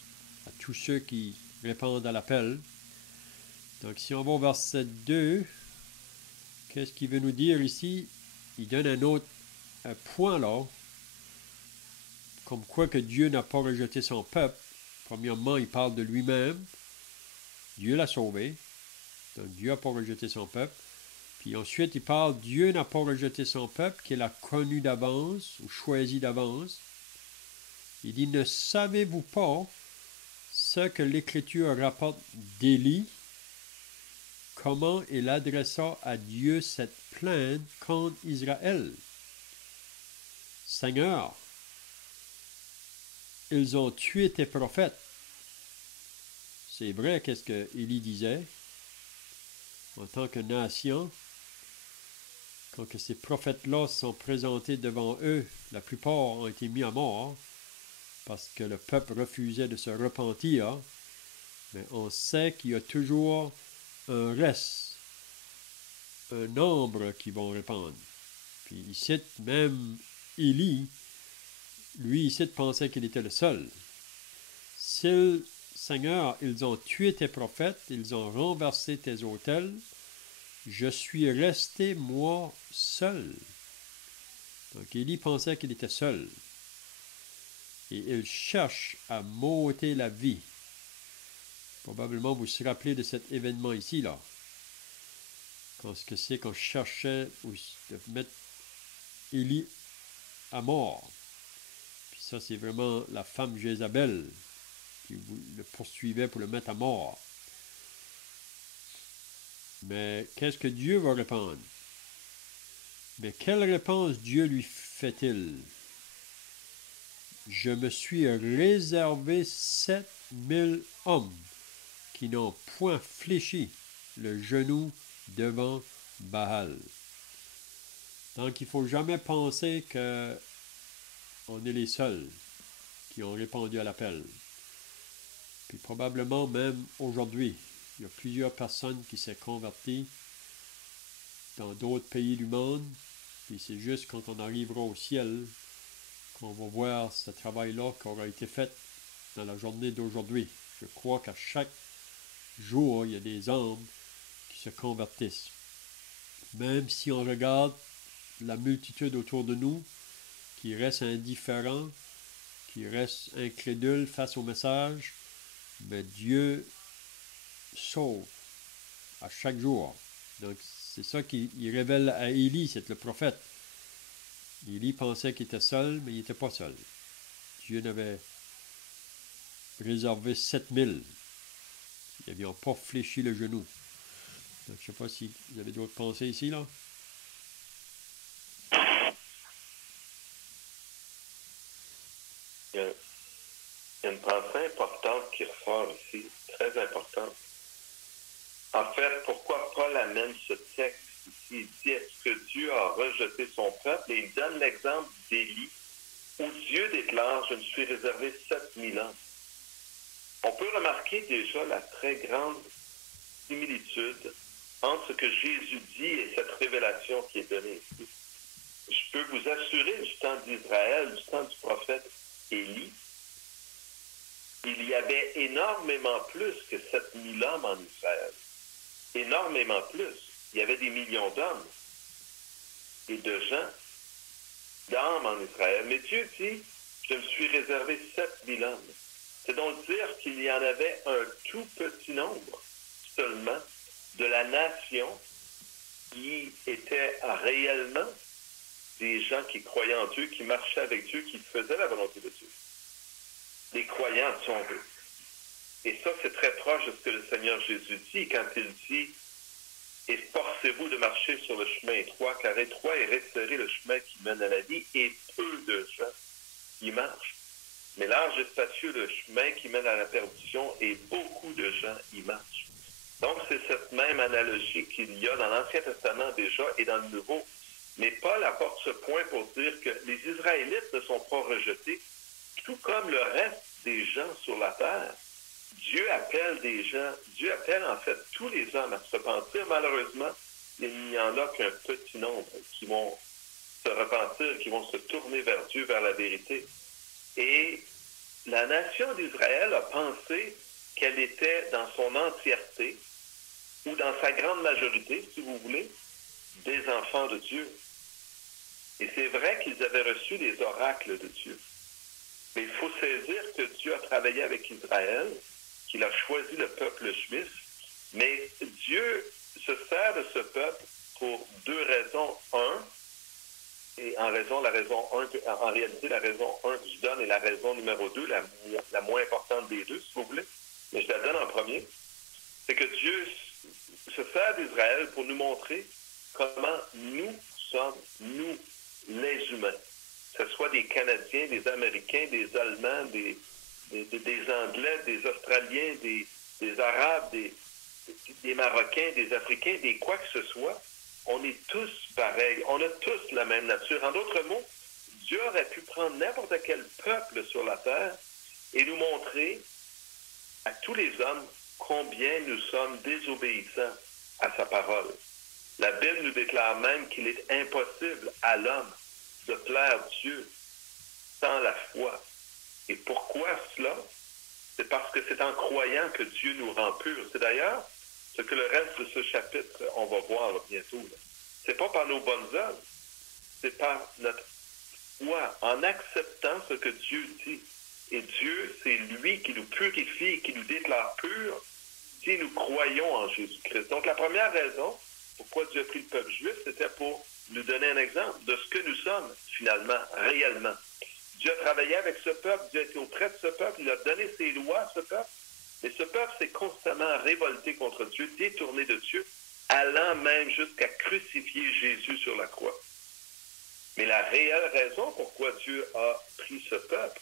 à tous ceux qui répondent à l'appel. Donc, si on va au verset 2, qu'est-ce qu'il veut nous dire ici? Il donne un autre point là, comme quoi que Dieu n'a pas rejeté son peuple. Premièrement, il parle de lui-même. Dieu l'a sauvé. Donc, Dieu n'a pas rejeté son peuple. Puis ensuite, il parle, Dieu n'a pas rejeté son peuple, qu'il a connu d'avance, ou choisi d'avance. Il dit, ne savez-vous pas ce que l'Écriture rapporte d'Élie, comment il adressa à Dieu cette plainte contre Israël? Seigneur, ils ont tué tes prophètes. C'est vrai qu'est-ce que Élie disait en tant que nation. Quand que ces prophètes-là sont présentés devant eux, la plupart ont été mis à mort parce que le peuple refusait de se repentir. Mais on sait qu'il y a toujours un reste, un nombre qui vont répondre. Puis il cite même Élie, lui ici pensait qu'il était le seul. Si, Seigneur, ils ont tué tes prophètes, ils ont renversé tes autels, je suis resté, moi, seul. Donc, Élie pensait qu'il était seul. Et il cherche à m'ôter la vie. Probablement, vous vous rappelez de cet événement ici, là. Quand ce que c'est qu'on cherchait de mettre Élie à mort. Puis ça, c'est vraiment la femme Jézabel qui le poursuivait pour le mettre à mort. Mais qu'est-ce que Dieu va répondre? Mais quelle réponse Dieu lui fait-il? Je me suis réservé 7000 hommes qui n'ont point fléchi le genou devant Baal. Donc, il ne faut jamais penser qu'on est les seuls qui ont répondu à l'appel. Puis probablement même aujourd'hui, il y a plusieurs personnes qui s'est converties dans d'autres pays du monde. Puis c'est juste quand on arrivera au ciel qu'on va voir ce travail-là qui aura été fait dans la journée d'aujourd'hui. Je crois qu'à chaque jour, il y a des âmes qui se convertissent. Même si on regarde la multitude autour de nous, qui reste indifférent, qui reste incrédule face au message, mais Dieu sauve à chaque jour. Donc, c'est ça qu'il révèle à Élie, c'est le prophète. Élie pensait qu'il était seul, mais il n'était pas seul. Dieu n'avait réservé 7000. Ils n'avaient pas fléchi le genou. Donc, je ne sais pas si vous avez d'autres pensées ici, là. Il y a une pensée importante qui ressort ici, très importante. En fait, pourquoi Paul amène ce texte ici? Il dit, est-ce que Dieu a rejeté son peuple? Et il donne l'exemple d'Élie, où Dieu déclare, je me suis réservé 7000 ans. On peut remarquer déjà la très grande similitude entre ce que Jésus dit et cette révélation qui est donnée ici. Je peux vous assurer du temps d'Israël, du temps du prophète Élie, il y avait énormément plus que 7000 hommes en Israël. Énormément plus. Il y avait des millions d'hommes et de gens, d'âmes en Israël. Mais Dieu dit, je me suis réservé 7000 hommes. C'est donc dire qu'il y en avait un tout petit nombre seulement de la nation qui était réellement des gens qui croyaient en Dieu, qui marchaient avec Dieu, qui faisaient la volonté de Dieu. Les croyants, si on veut. Et ça, c'est très proche de ce que le Seigneur Jésus dit quand il dit « Efforcez-vous de marcher sur le chemin étroit, car étroit et resserré le chemin qui mène à la vie, et peu de gens y marchent. Mais large et spacieux le chemin qui mène à la perdition, et beaucoup de gens y marchent. » Donc, c'est cette même analogie qu'il y a dans l'Ancien Testament déjà et dans le Nouveau. Mais Paul apporte ce point pour dire que les Israélites ne sont pas rejetés, tout comme le reste des gens sur la terre. Dieu appelle des gens, Dieu appelle en fait tous les hommes à se repentir. Malheureusement, il n'y en a qu'un petit nombre qui vont se repentir, qui vont se tourner vers Dieu, vers la vérité. Et la nation d'Israël a pensé qu'elle était dans son entièreté, ou dans sa grande majorité, si vous voulez, des enfants de Dieu. Et c'est vrai qu'ils avaient reçu les oracles de Dieu. Mais il faut saisir que Dieu a travaillé avec Israël, qu'il a choisi le peuple juif, mais Dieu se sert de ce peuple pour deux raisons. Et en réalité, la raison 1 que je donne est la raison numéro 2, la moins importante des deux, si vous voulez, mais je la donne en premier, c'est que Dieu se sert d'Israël pour nous montrer comment nous sommes, nous, les humains, que ce soit des Canadiens, des Américains, des Allemands, des Anglais, des Australiens, des Arabes, des Marocains, des Africains, des quoi que ce soit, on est tous pareils. On a tous la même nature. En d'autres mots, Dieu aurait pu prendre n'importe quel peuple sur la terre et nous montrer à tous les hommes combien nous sommes désobéissants à sa parole. La Bible nous déclare même qu'il est impossible à l'homme de plaire Dieu sans la foi. Et pourquoi cela? C'est parce que c'est en croyant que Dieu nous rend purs. C'est d'ailleurs ce que le reste de ce chapitre, on va voir là, bientôt. C'est pas par nos bonnes œuvres, c'est par notre foi, en acceptant ce que Dieu dit. Et Dieu, c'est lui qui nous purifie, qui nous déclare purs, si nous croyons en Jésus-Christ. Donc la première raison pourquoi Dieu a pris le peuple juif, c'était pour nous donner un exemple de ce que nous sommes, finalement, réellement. Dieu a travaillé avec ce peuple, Dieu a été auprès de ce peuple, il a donné ses lois à ce peuple, mais ce peuple s'est constamment révolté contre Dieu, détourné de Dieu, allant même jusqu'à crucifier Jésus sur la croix. Mais la réelle raison pourquoi Dieu a pris ce peuple,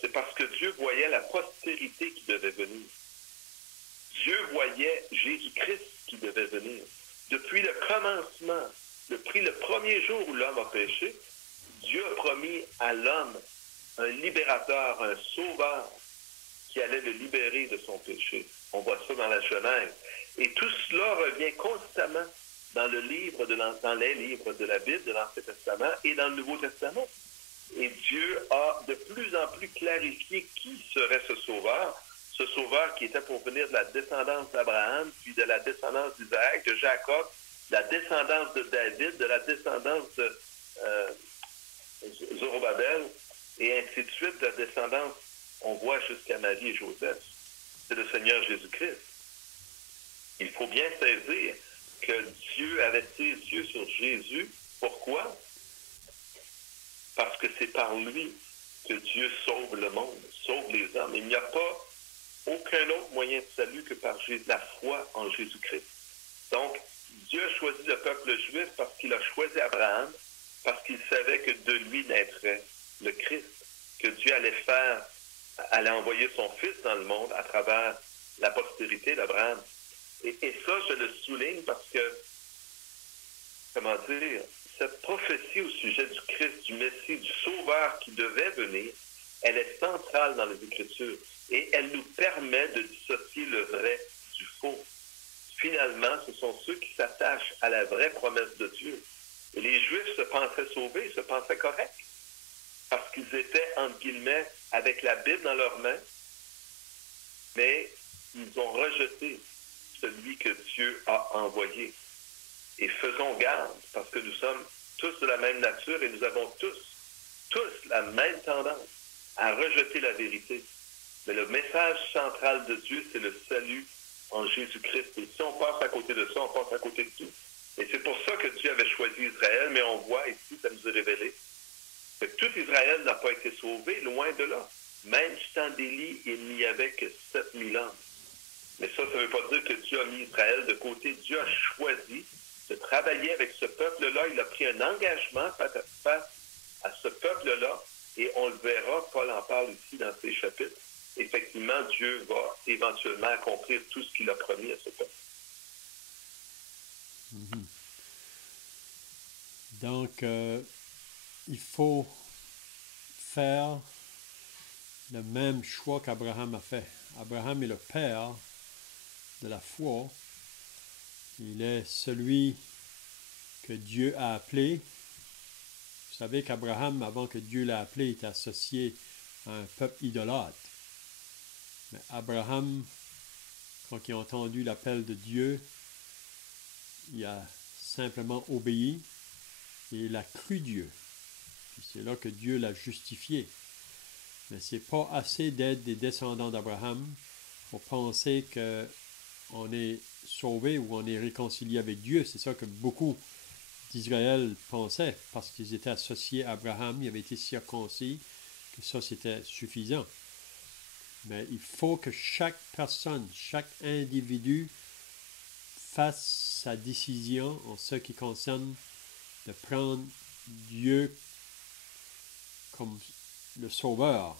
c'est parce que Dieu voyait la postérité qui devait venir. Dieu voyait Jésus-Christ qui devait venir. Depuis le commencement, depuis le premier jour où l'homme a péché, Dieu a promis à l'homme un libérateur, un sauveur qui allait le libérer de son péché. On voit ça dans la Genèse. Et tout cela revient constamment dans les livres de la Bible, de l'Ancien Testament et dans le Nouveau Testament. Et Dieu a de plus en plus clarifié qui serait ce sauveur. ce sauveur qui était pour venir de la descendance d'Abraham, puis de la descendance d'Isaac, de Jacob, de la descendance de David, de la descendance de Zorobabel, et ainsi de suite, de la descendance, on voit jusqu'à Marie et Joseph. C'est le Seigneur Jésus-Christ. Il faut bien saisir que Dieu avait ses yeux sur Jésus. Pourquoi? Parce que c'est par lui que Dieu sauve le monde, sauve les hommes. Il n'y a pas aucun autre moyen de salut que par la foi en Jésus-Christ. Donc, Dieu a choisi le peuple juif parce qu'il a choisi Abraham, parce qu'il savait que de lui naîtrait le Christ, que Dieu allait envoyer son Fils dans le monde à travers la postérité d'Abraham. Et ça, je le souligne parce que, comment dire, cette prophétie au sujet du Christ, du Messie, du Sauveur qui devait venir, elle est centrale dans les Écritures et elle nous permet de dissocier le vrai du faux. Finalement, ce sont ceux qui s'attachent à la vraie promesse de Dieu. Et les Juifs se pensaient sauvés, se pensaient corrects, parce qu'ils étaient, entre guillemets, avec la Bible dans leurs mains, mais ils ont rejeté celui que Dieu a envoyé. Et faisons garde, parce que nous sommes tous de la même nature et nous avons tous la même tendance à rejeter la vérité. Mais le message central de Dieu, c'est le salut en Jésus-Christ. Et si on passe à côté de ça, on passe à côté de tout. Et c'est pour ça que Dieu avait choisi Israël, mais on voit ici, ça nous est révélé, que tout Israël n'a pas été sauvé, loin de là. Même du temps d'Élie, il n'y avait que 7000 ans. Mais ça ne veut pas dire que Dieu a mis Israël de côté. Dieu a choisi de travailler avec ce peuple-là. Il a pris un engagement face à ce peuple-là. Et on le verra, Paul en parle ici dans ces chapitres. Effectivement, Dieu va éventuellement accomplir tout ce qu'il a promis à ce peuple. Mm-hmm. Donc, il faut faire le même choix qu'Abraham a fait. Abraham est le père de la foi. Il est celui que Dieu a appelé. Vous savez qu'Abraham, avant que Dieu l'ait appelé, était associé à un peuple idolâtre. Mais Abraham, quand il a entendu l'appel de Dieu, il a simplement obéi et il a cru Dieu. Puis c'est là que Dieu l'a justifié. Mais ce n'est pas assez d'être des descendants d'Abraham pour penser qu'on est sauvé ou on est réconcilié avec Dieu. C'est ça que beaucoup d'Israël pensaient, parce qu'ils étaient associés à Abraham, ils avaient été circoncis, que ça c'était suffisant. Mais il faut que chaque personne, chaque individu fasse sa décision en ce qui concerne de prendre Dieu comme le Sauveur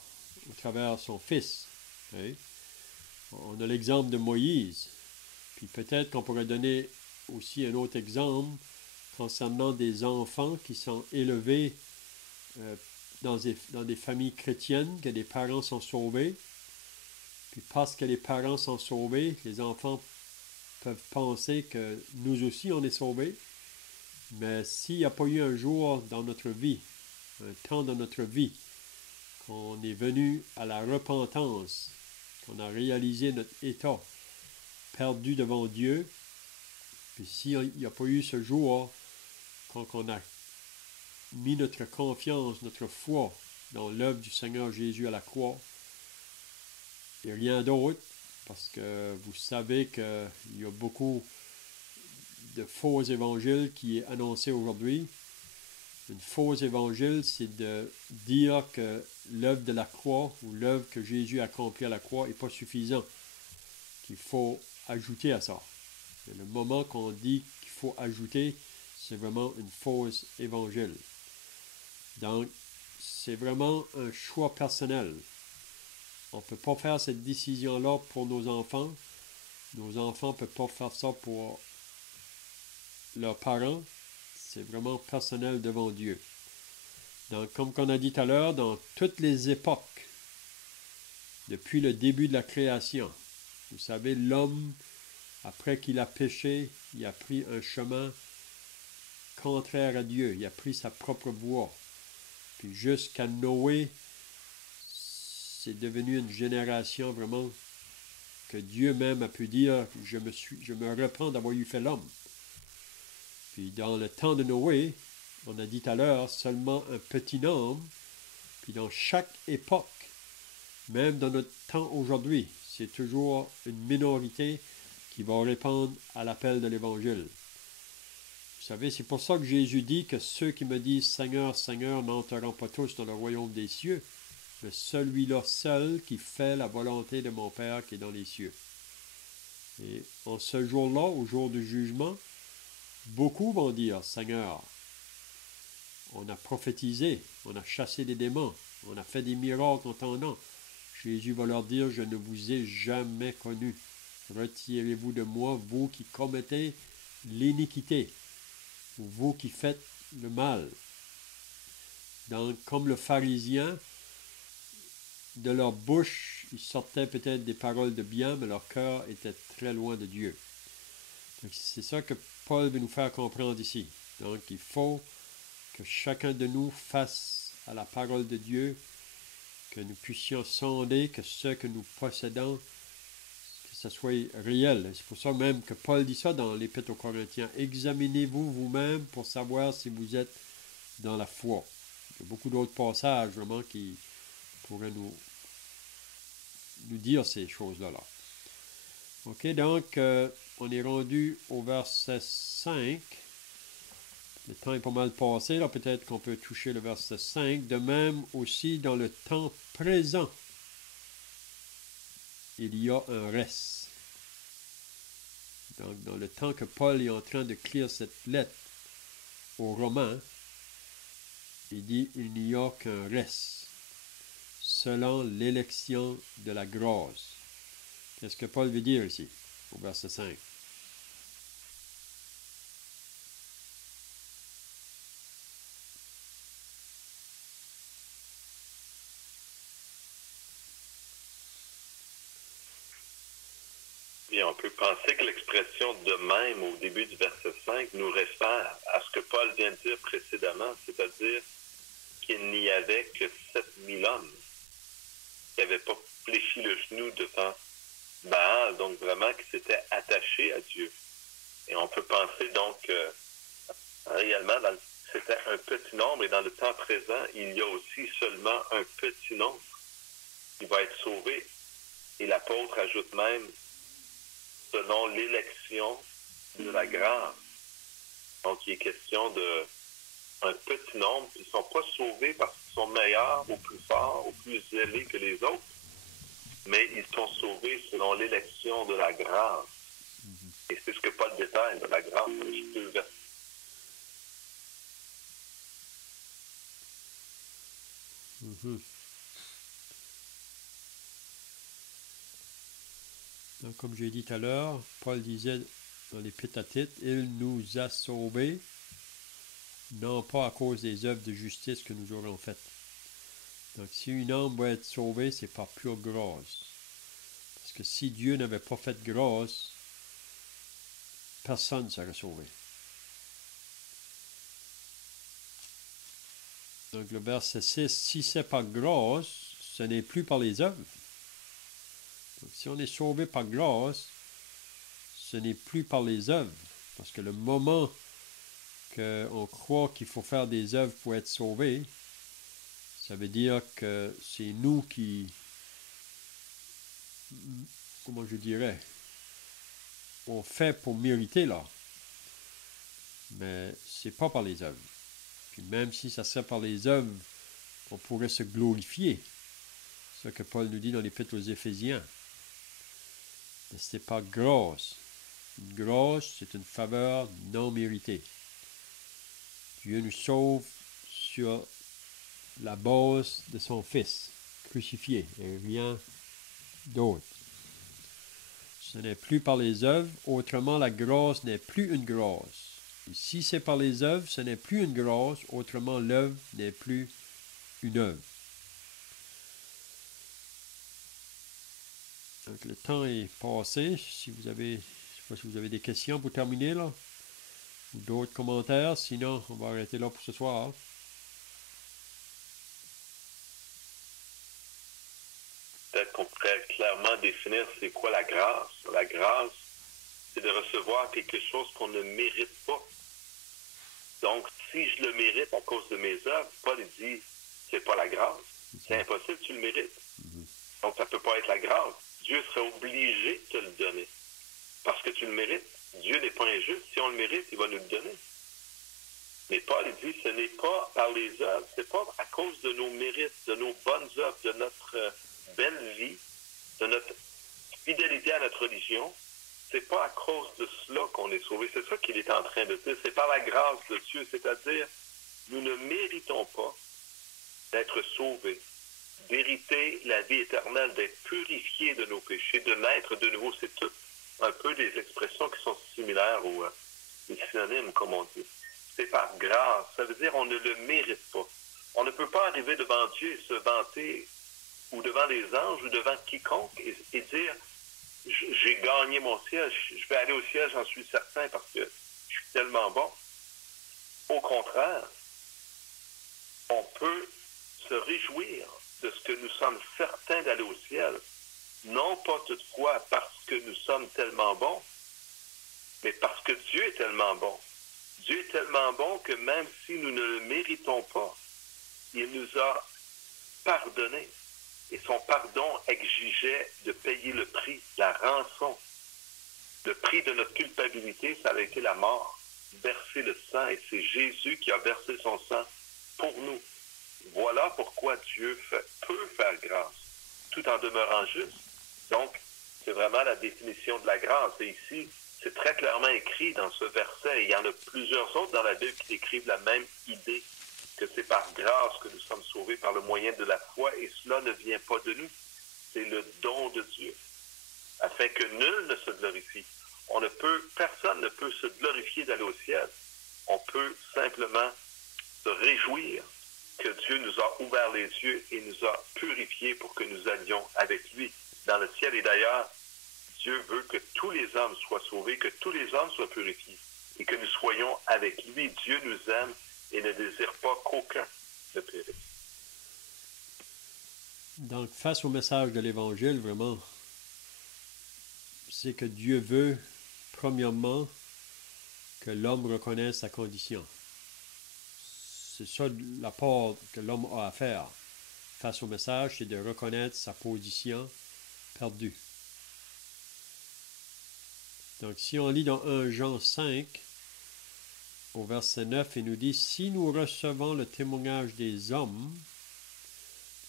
au travers de son Fils. Okay? On a l'exemple de Moïse. Puis peut-être qu'on pourrait donner aussi un autre exemple concernant des enfants qui sont élevés dans des familles chrétiennes, que les parents sont sauvés. Puis parce que les parents sont sauvés, les enfants peuvent penser que nous aussi on est sauvés. Mais s'il n'y a pas eu un jour dans notre vie, un temps dans notre vie, qu'on est venu à la repentance, qu'on a réalisé notre état perdu devant Dieu, puis s'il n'y a pas eu ce jour, quand on a mis notre confiance, notre foi dans l'œuvre du Seigneur Jésus à la croix, et rien d'autre, parce que vous savez qu'il y a beaucoup de faux évangiles qui est annoncé aujourd'hui. Une faux évangile, c'est de dire que l'œuvre de la croix ou l'œuvre que Jésus a accomplie à la croix n'est pas suffisant, qu'il faut ajouter à ça. Et le moment qu'on dit qu'il faut ajouter, c'est vraiment une fausse évangile. Donc, c'est vraiment un choix personnel. On ne peut pas faire cette décision-là pour nos enfants. Nos enfants ne peuvent pas faire ça pour leurs parents. C'est vraiment personnel devant Dieu. Donc, comme on a dit tout à l'heure, dans toutes les époques, depuis le début de la création, vous savez, l'homme, après qu'il a péché, il a pris un chemin contraire à Dieu. Il a pris sa propre voie. Puis jusqu'à Noé, c'est devenu une génération vraiment que Dieu même a pu dire, je me repens d'avoir eu fait l'homme. Puis dans le temps de Noé, on a dit tout à l'heure, seulement un petit nombre. Puis dans chaque époque, même dans notre temps aujourd'hui, c'est toujours une minorité qui va répondre à l'appel de l'Évangile. Vous savez, c'est pour ça que Jésus dit que ceux qui me disent Seigneur, Seigneur n'entreront pas tous dans le royaume des cieux, mais celui-là seul qui fait la volonté de mon Père qui est dans les cieux. Et en ce jour-là, au jour du jugement, beaucoup vont dire Seigneur, on a prophétisé, on a chassé des démons, on a fait des miracles en ton nom. Jésus va leur dire, je ne vous ai jamais connu. Retirez-vous de moi, vous qui commettez l'iniquité, ou vous qui faites le mal. Donc, comme le pharisien, de leur bouche, il sortait peut-être des paroles de bien, mais leur cœur était très loin de Dieu. Donc, c'est ça que Paul veut nous faire comprendre ici. Donc, il faut que chacun de nous fasse à la parole de Dieu, que nous puissions sonder que ce que nous possédons, que ce soit réel. C'est pour ça même que Paul dit ça dans l'Épître aux Corinthiens. Examinez-vous vous-même pour savoir si vous êtes dans la foi. Il y a beaucoup d'autres passages vraiment qui pourraient nous dire ces choses-là. OK, donc on est rendu au verset 5. Le temps est pas mal passé, là peut-être qu'on peut toucher le verset 5. De même aussi dans le temps présent, il y a un reste. Donc dans le temps que Paul est en train de lire cette lettre aux Romains, il dit il n'y a qu'un reste, selon l'élection de la grâce. Qu'est-ce que Paul veut dire ici, au verset 5? Bien, on peut penser que l'expression de même au début du verset 5 nous réfère à ce que Paul vient de dire précédemment, c'est-à-dire qu'il n'y avait que 7000 hommes qui n'avaient pas fléchi le genou devant Baal, donc vraiment qui s'étaient attachés à Dieu. Et on peut penser donc réellement, c'était un petit nombre, et dans le temps présent, il y a aussi seulement un petit nombre qui va être sauvé. Et l'apôtre ajoute même, selon l'élection de la grâce. Donc, il est question d'un petit nombre qui ne sont pas sauvés parce qu'ils sont meilleurs, ou plus forts, ou plus zélés que les autres, mais ils sont sauvés selon l'élection de la grâce. Et c'est ce que Paul détaille de la grâce. Je peux le verser. Donc, comme j'ai dit tout à l'heure, Paul disait dans l'Épître à Tite, il nous a sauvés, non pas à cause des œuvres de justice que nous aurons faites. Donc, si une âme doit être sauvée, c'est par pure grâce. Parce que si Dieu n'avait pas fait grâce, personne ne serait sauvé. Donc, le verset 6, si c'est par grâce, ce n'est plus par les œuvres. Donc, si on est sauvé par grâce, ce n'est plus par les œuvres. Parce que le moment qu'on croit qu'il faut faire des œuvres pour être sauvé, ça veut dire que c'est nous qui, comment je dirais, on fait pour mériter là. Mais c'est pas par les œuvres. Puis même si ça serait par les œuvres, on pourrait se glorifier. C'est ce que Paul nous dit dans l'Épître aux Éphésiens. Mais c'est par grâce. Une grâce, c'est une faveur non méritée. Dieu nous sauve sur la base de son Fils, crucifié, et rien d'autre. Ce n'est plus par les œuvres, autrement la grâce n'est plus une grâce. Et si c'est par les œuvres, ce n'est plus une grâce, autrement l'œuvre n'est plus une œuvre. Donc le temps est passé. Si vous avez, je ne sais pas si vous avez des questions pour terminer là, ou d'autres commentaires, sinon on va arrêter là pour ce soir. peut-être qu'on pourrait clairement définir c'est quoi la grâce. La grâce, c'est de recevoir quelque chose qu'on ne mérite pas. Donc, si je le mérite à cause de mes œuvres, Paul dit, c'est pas la grâce. C'est impossible, tu le mérites. Donc, ça ne peut pas être la grâce. Dieu serait obligé de te le donner. Parce que tu le mérites. Dieu n'est pas injuste. Si on le mérite, il va nous le donner. Mais Paul dit, ce n'est pas par les œuvres, c'est pas à cause de nos mérites, de nos bonnes œuvres, de notre belle vie, de notre fidélité à notre religion. C'est pas à cause de cela qu'on est sauvé. C'est ça qu'il est en train de dire. C'est par la grâce de Dieu, c'est-à-dire, nous ne méritons pas d'être sauvés, d'hériter la vie éternelle, d'être purifiés de nos péchés, de naître de nouveau. C'est tout un peu des expressions qui sont similaires aux synonymes, comme on dit. C'est par grâce. Ça veut dire on ne le mérite pas. On ne peut pas arriver devant Dieu et se vanter, ou devant les anges, ou devant quiconque, et dire j'ai gagné mon ciel, je vais aller au ciel, j'en suis certain, parce que je suis tellement bon. Au contraire, on peut se réjouir de ce que nous sommes certains d'aller au ciel, non pas toutefois parce que nous sommes tellement bons, mais parce que Dieu est tellement bon. Dieu est tellement bon que même si nous ne le méritons pas, il nous a pardonné. Et son pardon exigeait de payer le prix, la rançon. Le prix de notre culpabilité, ça a été la mort, verser le sang. Et c'est Jésus qui a versé son sang pour nous. Voilà pourquoi Dieu peut faire grâce, tout en demeurant juste. Donc, c'est vraiment la définition de la grâce. Et ici, c'est très clairement écrit dans ce verset. Et il y en a plusieurs autres dans la Bible qui décrivent la même idée, que c'est par grâce que nous sommes sauvés par le moyen de la foi, et cela ne vient pas de nous. C'est le don de Dieu, afin que nul ne se glorifie. Personne ne peut se glorifier d'aller au ciel. On peut simplement se réjouir que Dieu nous a ouvert les yeux et nous a purifiés pour que nous allions avec lui dans le ciel. Et d'ailleurs, Dieu veut que tous les hommes soient sauvés, que tous les hommes soient purifiés et que nous soyons avec lui. Dieu nous aime et ne désire pas qu'aucun ne périsse. Donc, face au message de l'Évangile, vraiment, c'est que Dieu veut, premièrement, que l'homme reconnaisse sa condition. C'est ça la part que l'homme a à faire face au message, c'est de reconnaître sa position perdue. Donc, si on lit dans 1 Jean 5, au verset 9, il nous dit « Si nous recevons le témoignage des hommes,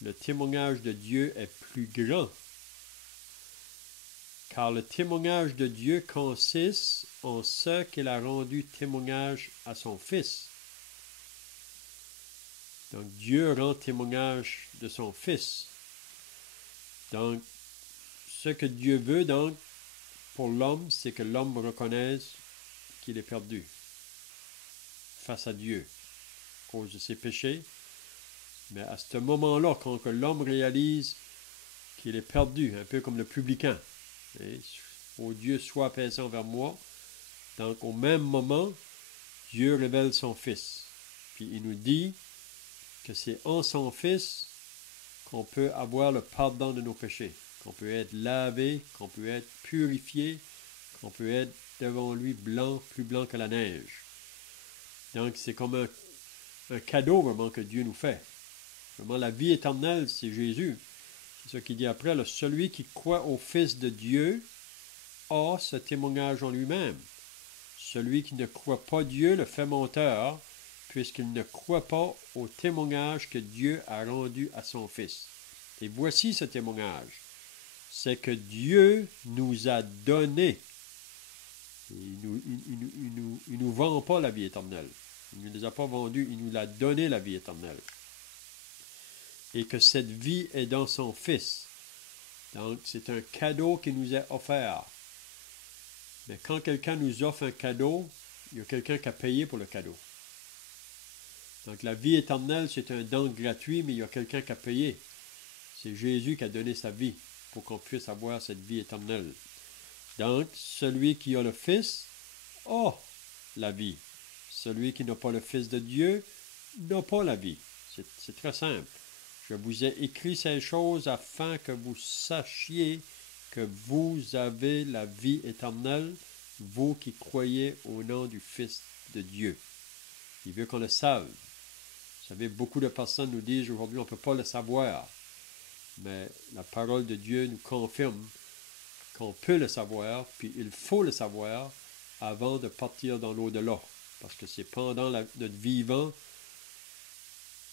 le témoignage de Dieu est plus grand. Car le témoignage de Dieu consiste en ce qu'il a rendu témoignage à son Fils. » Donc, Dieu rend témoignage de son Fils. Donc, ce que Dieu veut, donc, pour l'homme, c'est que l'homme reconnaisse qu'il est perdu face à Dieu, à cause de ses péchés. Mais à ce moment-là, quand que l'homme réalise qu'il est perdu, un peu comme le publicain, ô Dieu, sois apaisant vers moi. Donc, au même moment, Dieu révèle son Fils. Puis il nous dit que c'est en son Fils qu'on peut avoir le pardon de nos péchés, qu'on peut être lavé, qu'on peut être purifié, qu'on peut être devant lui blanc, plus blanc que la neige. Donc, c'est comme un cadeau vraiment que Dieu nous fait. Vraiment, la vie éternelle, c'est Jésus. C'est ce qu'il dit après, là, celui qui croit au Fils de Dieu a ce témoignage en lui-même. Celui qui ne croit pas Dieu le fait menteur, puisqu'il ne croit pas au témoignage que Dieu a rendu à son Fils. Et voici ce témoignage. C'est que Dieu nous a donné. Il ne nous vend pas la vie éternelle. Il ne nous a pas vendus, il nous a donné la vie éternelle. Et que cette vie est dans son Fils. Donc, c'est un cadeau qui nous est offert. Mais quand quelqu'un nous offre un cadeau, il y a quelqu'un qui a payé pour le cadeau. Donc, la vie éternelle, c'est un don gratuit, mais il y a quelqu'un qui a payé. C'est Jésus qui a donné sa vie pour qu'on puisse avoir cette vie éternelle. Donc, celui qui a le Fils a la vie. Celui qui n'a pas le Fils de Dieu n'a pas la vie. C'est très simple. Je vous ai écrit ces choses afin que vous sachiez que vous avez la vie éternelle, vous qui croyez au nom du Fils de Dieu. Il veut qu'on le sache. Vous savez, beaucoup de personnes nous disent aujourd'hui on ne peut pas le savoir. Mais la parole de Dieu nous confirme qu'on peut le savoir, puis il faut le savoir avant de partir dans l'au-delà. Parce que c'est pendant notre vivant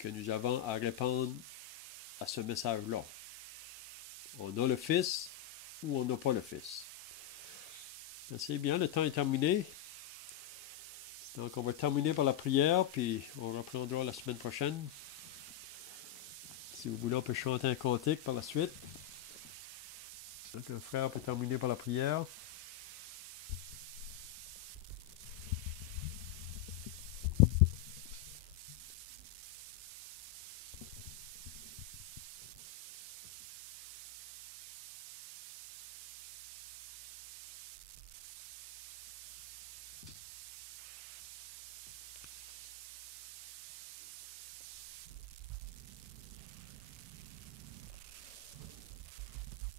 que nous avons à répondre à ce message-là. On a le Fils ou on n'a pas le Fils. C'est bien, le temps est terminé. Donc, on va terminer par la prière, puis on reprendra la semaine prochaine. Si vous voulez, on peut chanter un cantique par la suite. Donc, un frère peut terminer par la prière.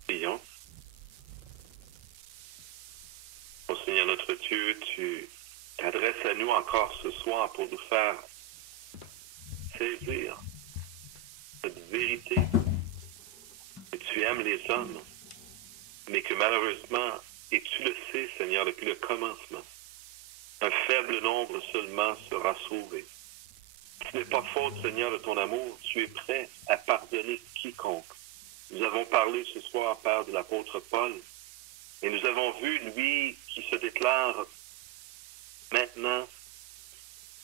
Prions. Ô Seigneur notre Dieu, tu t'adresses à nous encore ce soir pour nous faire saisir cette vérité que tu aimes les hommes, mais que malheureusement, et tu le sais, Seigneur, depuis le commencement, un faible nombre seulement sera sauvé. Ce n'est pas faute, Seigneur, de ton amour. Tu es prêt à pardonner quiconque. Nous avons parlé ce soir, Père, de l'apôtre Paul, et nous avons vu, lui, qui se déclare maintenant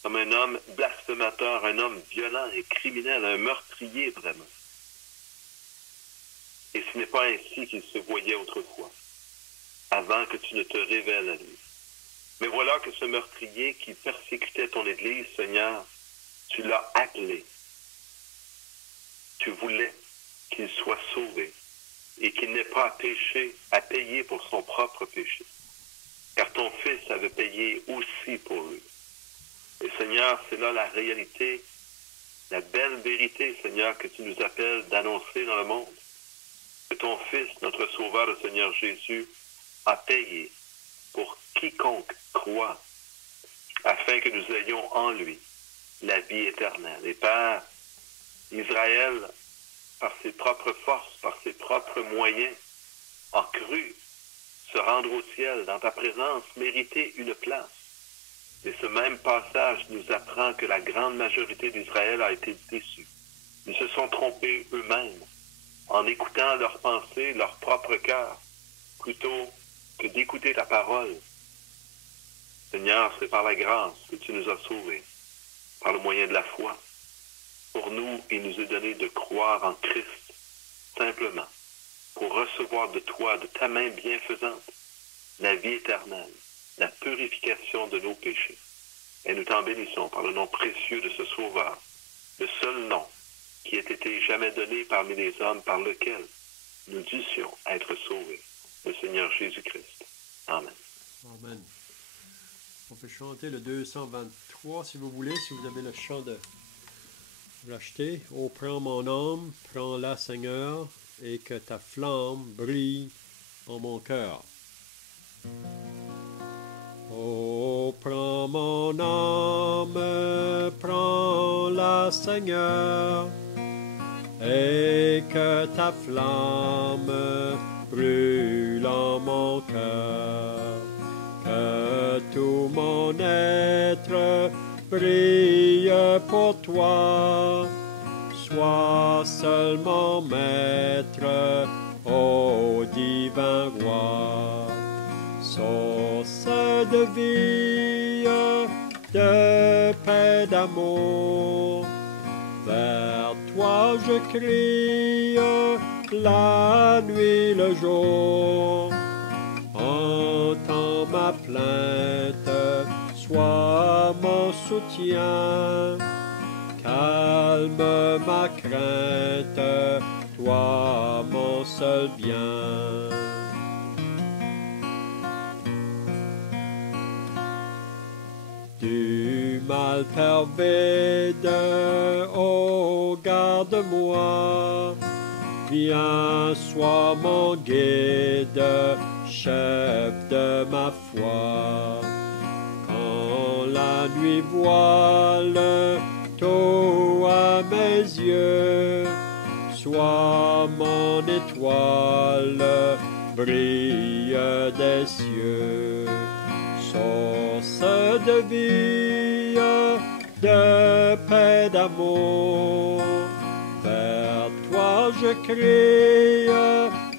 comme un homme blasphémateur, un homme violent et criminel, un meurtrier vraiment. Et ce n'est pas ainsi qu'il se voyait autrefois, avant que tu ne te révèles à lui. Mais voilà que ce meurtrier qui persécutait ton Église, Seigneur, tu l'as appelé. Tu voulais qu'il soit sauvé et qu'il n'ait pas à payer pour son propre péché. Car ton Fils avait payé aussi pour lui. Et Seigneur, c'est là la réalité, la belle vérité, Seigneur, que tu nous appelles d'annoncer dans le monde. Que ton Fils, notre Sauveur, le Seigneur Jésus, a payé pour quiconque croit, afin que nous ayons en lui la vie éternelle. Et Père, Israël, par ses propres forces, par ses propres moyens, a cru se rendre au ciel, dans ta présence, mériter une place. Et ce même passage nous apprend que la grande majorité d'Israël a été déçue. Ils se sont trompés eux-mêmes en écoutant leurs pensées, leur propre cœur, plutôt que d'écouter ta parole. Seigneur, c'est par la grâce que tu nous as sauvés, par le moyen de la foi. Pour nous, il nous est donné de croire en Christ, simplement, pour recevoir de toi, de ta main bienfaisante, la vie éternelle, la purification de nos péchés. Et nous t'en bénissons par le nom précieux de ce Sauveur, le seul nom qui ait été jamais donné parmi les hommes par lequel nous dussions être sauvés, le Seigneur Jésus-Christ. Amen. Amen. On peut chanter le 223 si vous voulez, si vous avez le chant de l'acheter. Oh, prends mon âme, prends-la, Seigneur, et que ta flamme brille en mon cœur. Oh, prends mon âme, prends-la, Seigneur, et que ta flamme brûle en mon cœur. Que tout mon être brille pour toi, sois seulement maître, ô divin roi. Source de vie, de paix, d'amour, vers toi je crie, la nuit, le jour. Entends ma plainte, sois mon soutien, calme ma crainte, toi mon seul bien. Tu mal pervade, oh garde-moi. Viens, sois mon guide, chef de ma foi. Quand la nuit voile tout à mes yeux, sois mon étoile, brille des cieux. Source de vie, de paix, d'amour, vers toi je crie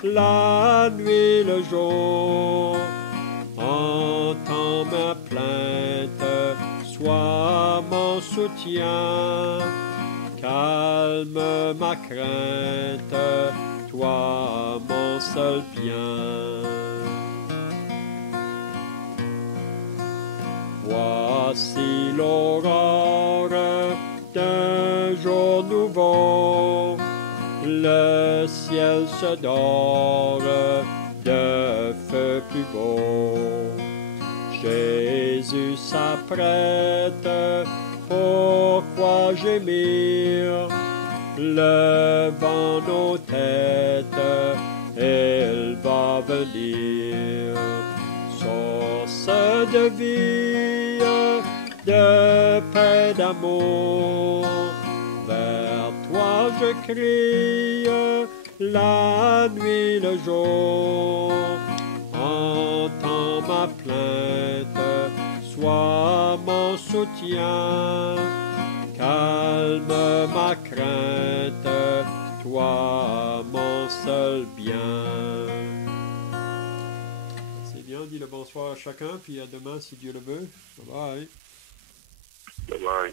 la nuit, le jour. Entends ma plainte, sois mon soutien, calme ma crainte, toi mon seul bien. Voici l'aurore d'un jour nouveau, le ciel se dore de feu plus beau. Jésus s'apprête, pourquoi gémir? Levant nos têtes, il va venir. Source de vie, de paix, d'amour, vers toi je crie la nuit, le jour. Entends ma plainte, sois mon soutien, calme ma crainte, toi mon seul bien. C'est bien, dis le bonsoir à chacun, puis à demain si Dieu le veut. Bye bye. Bye bye.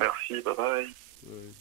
Merci, bye bye. Ouais.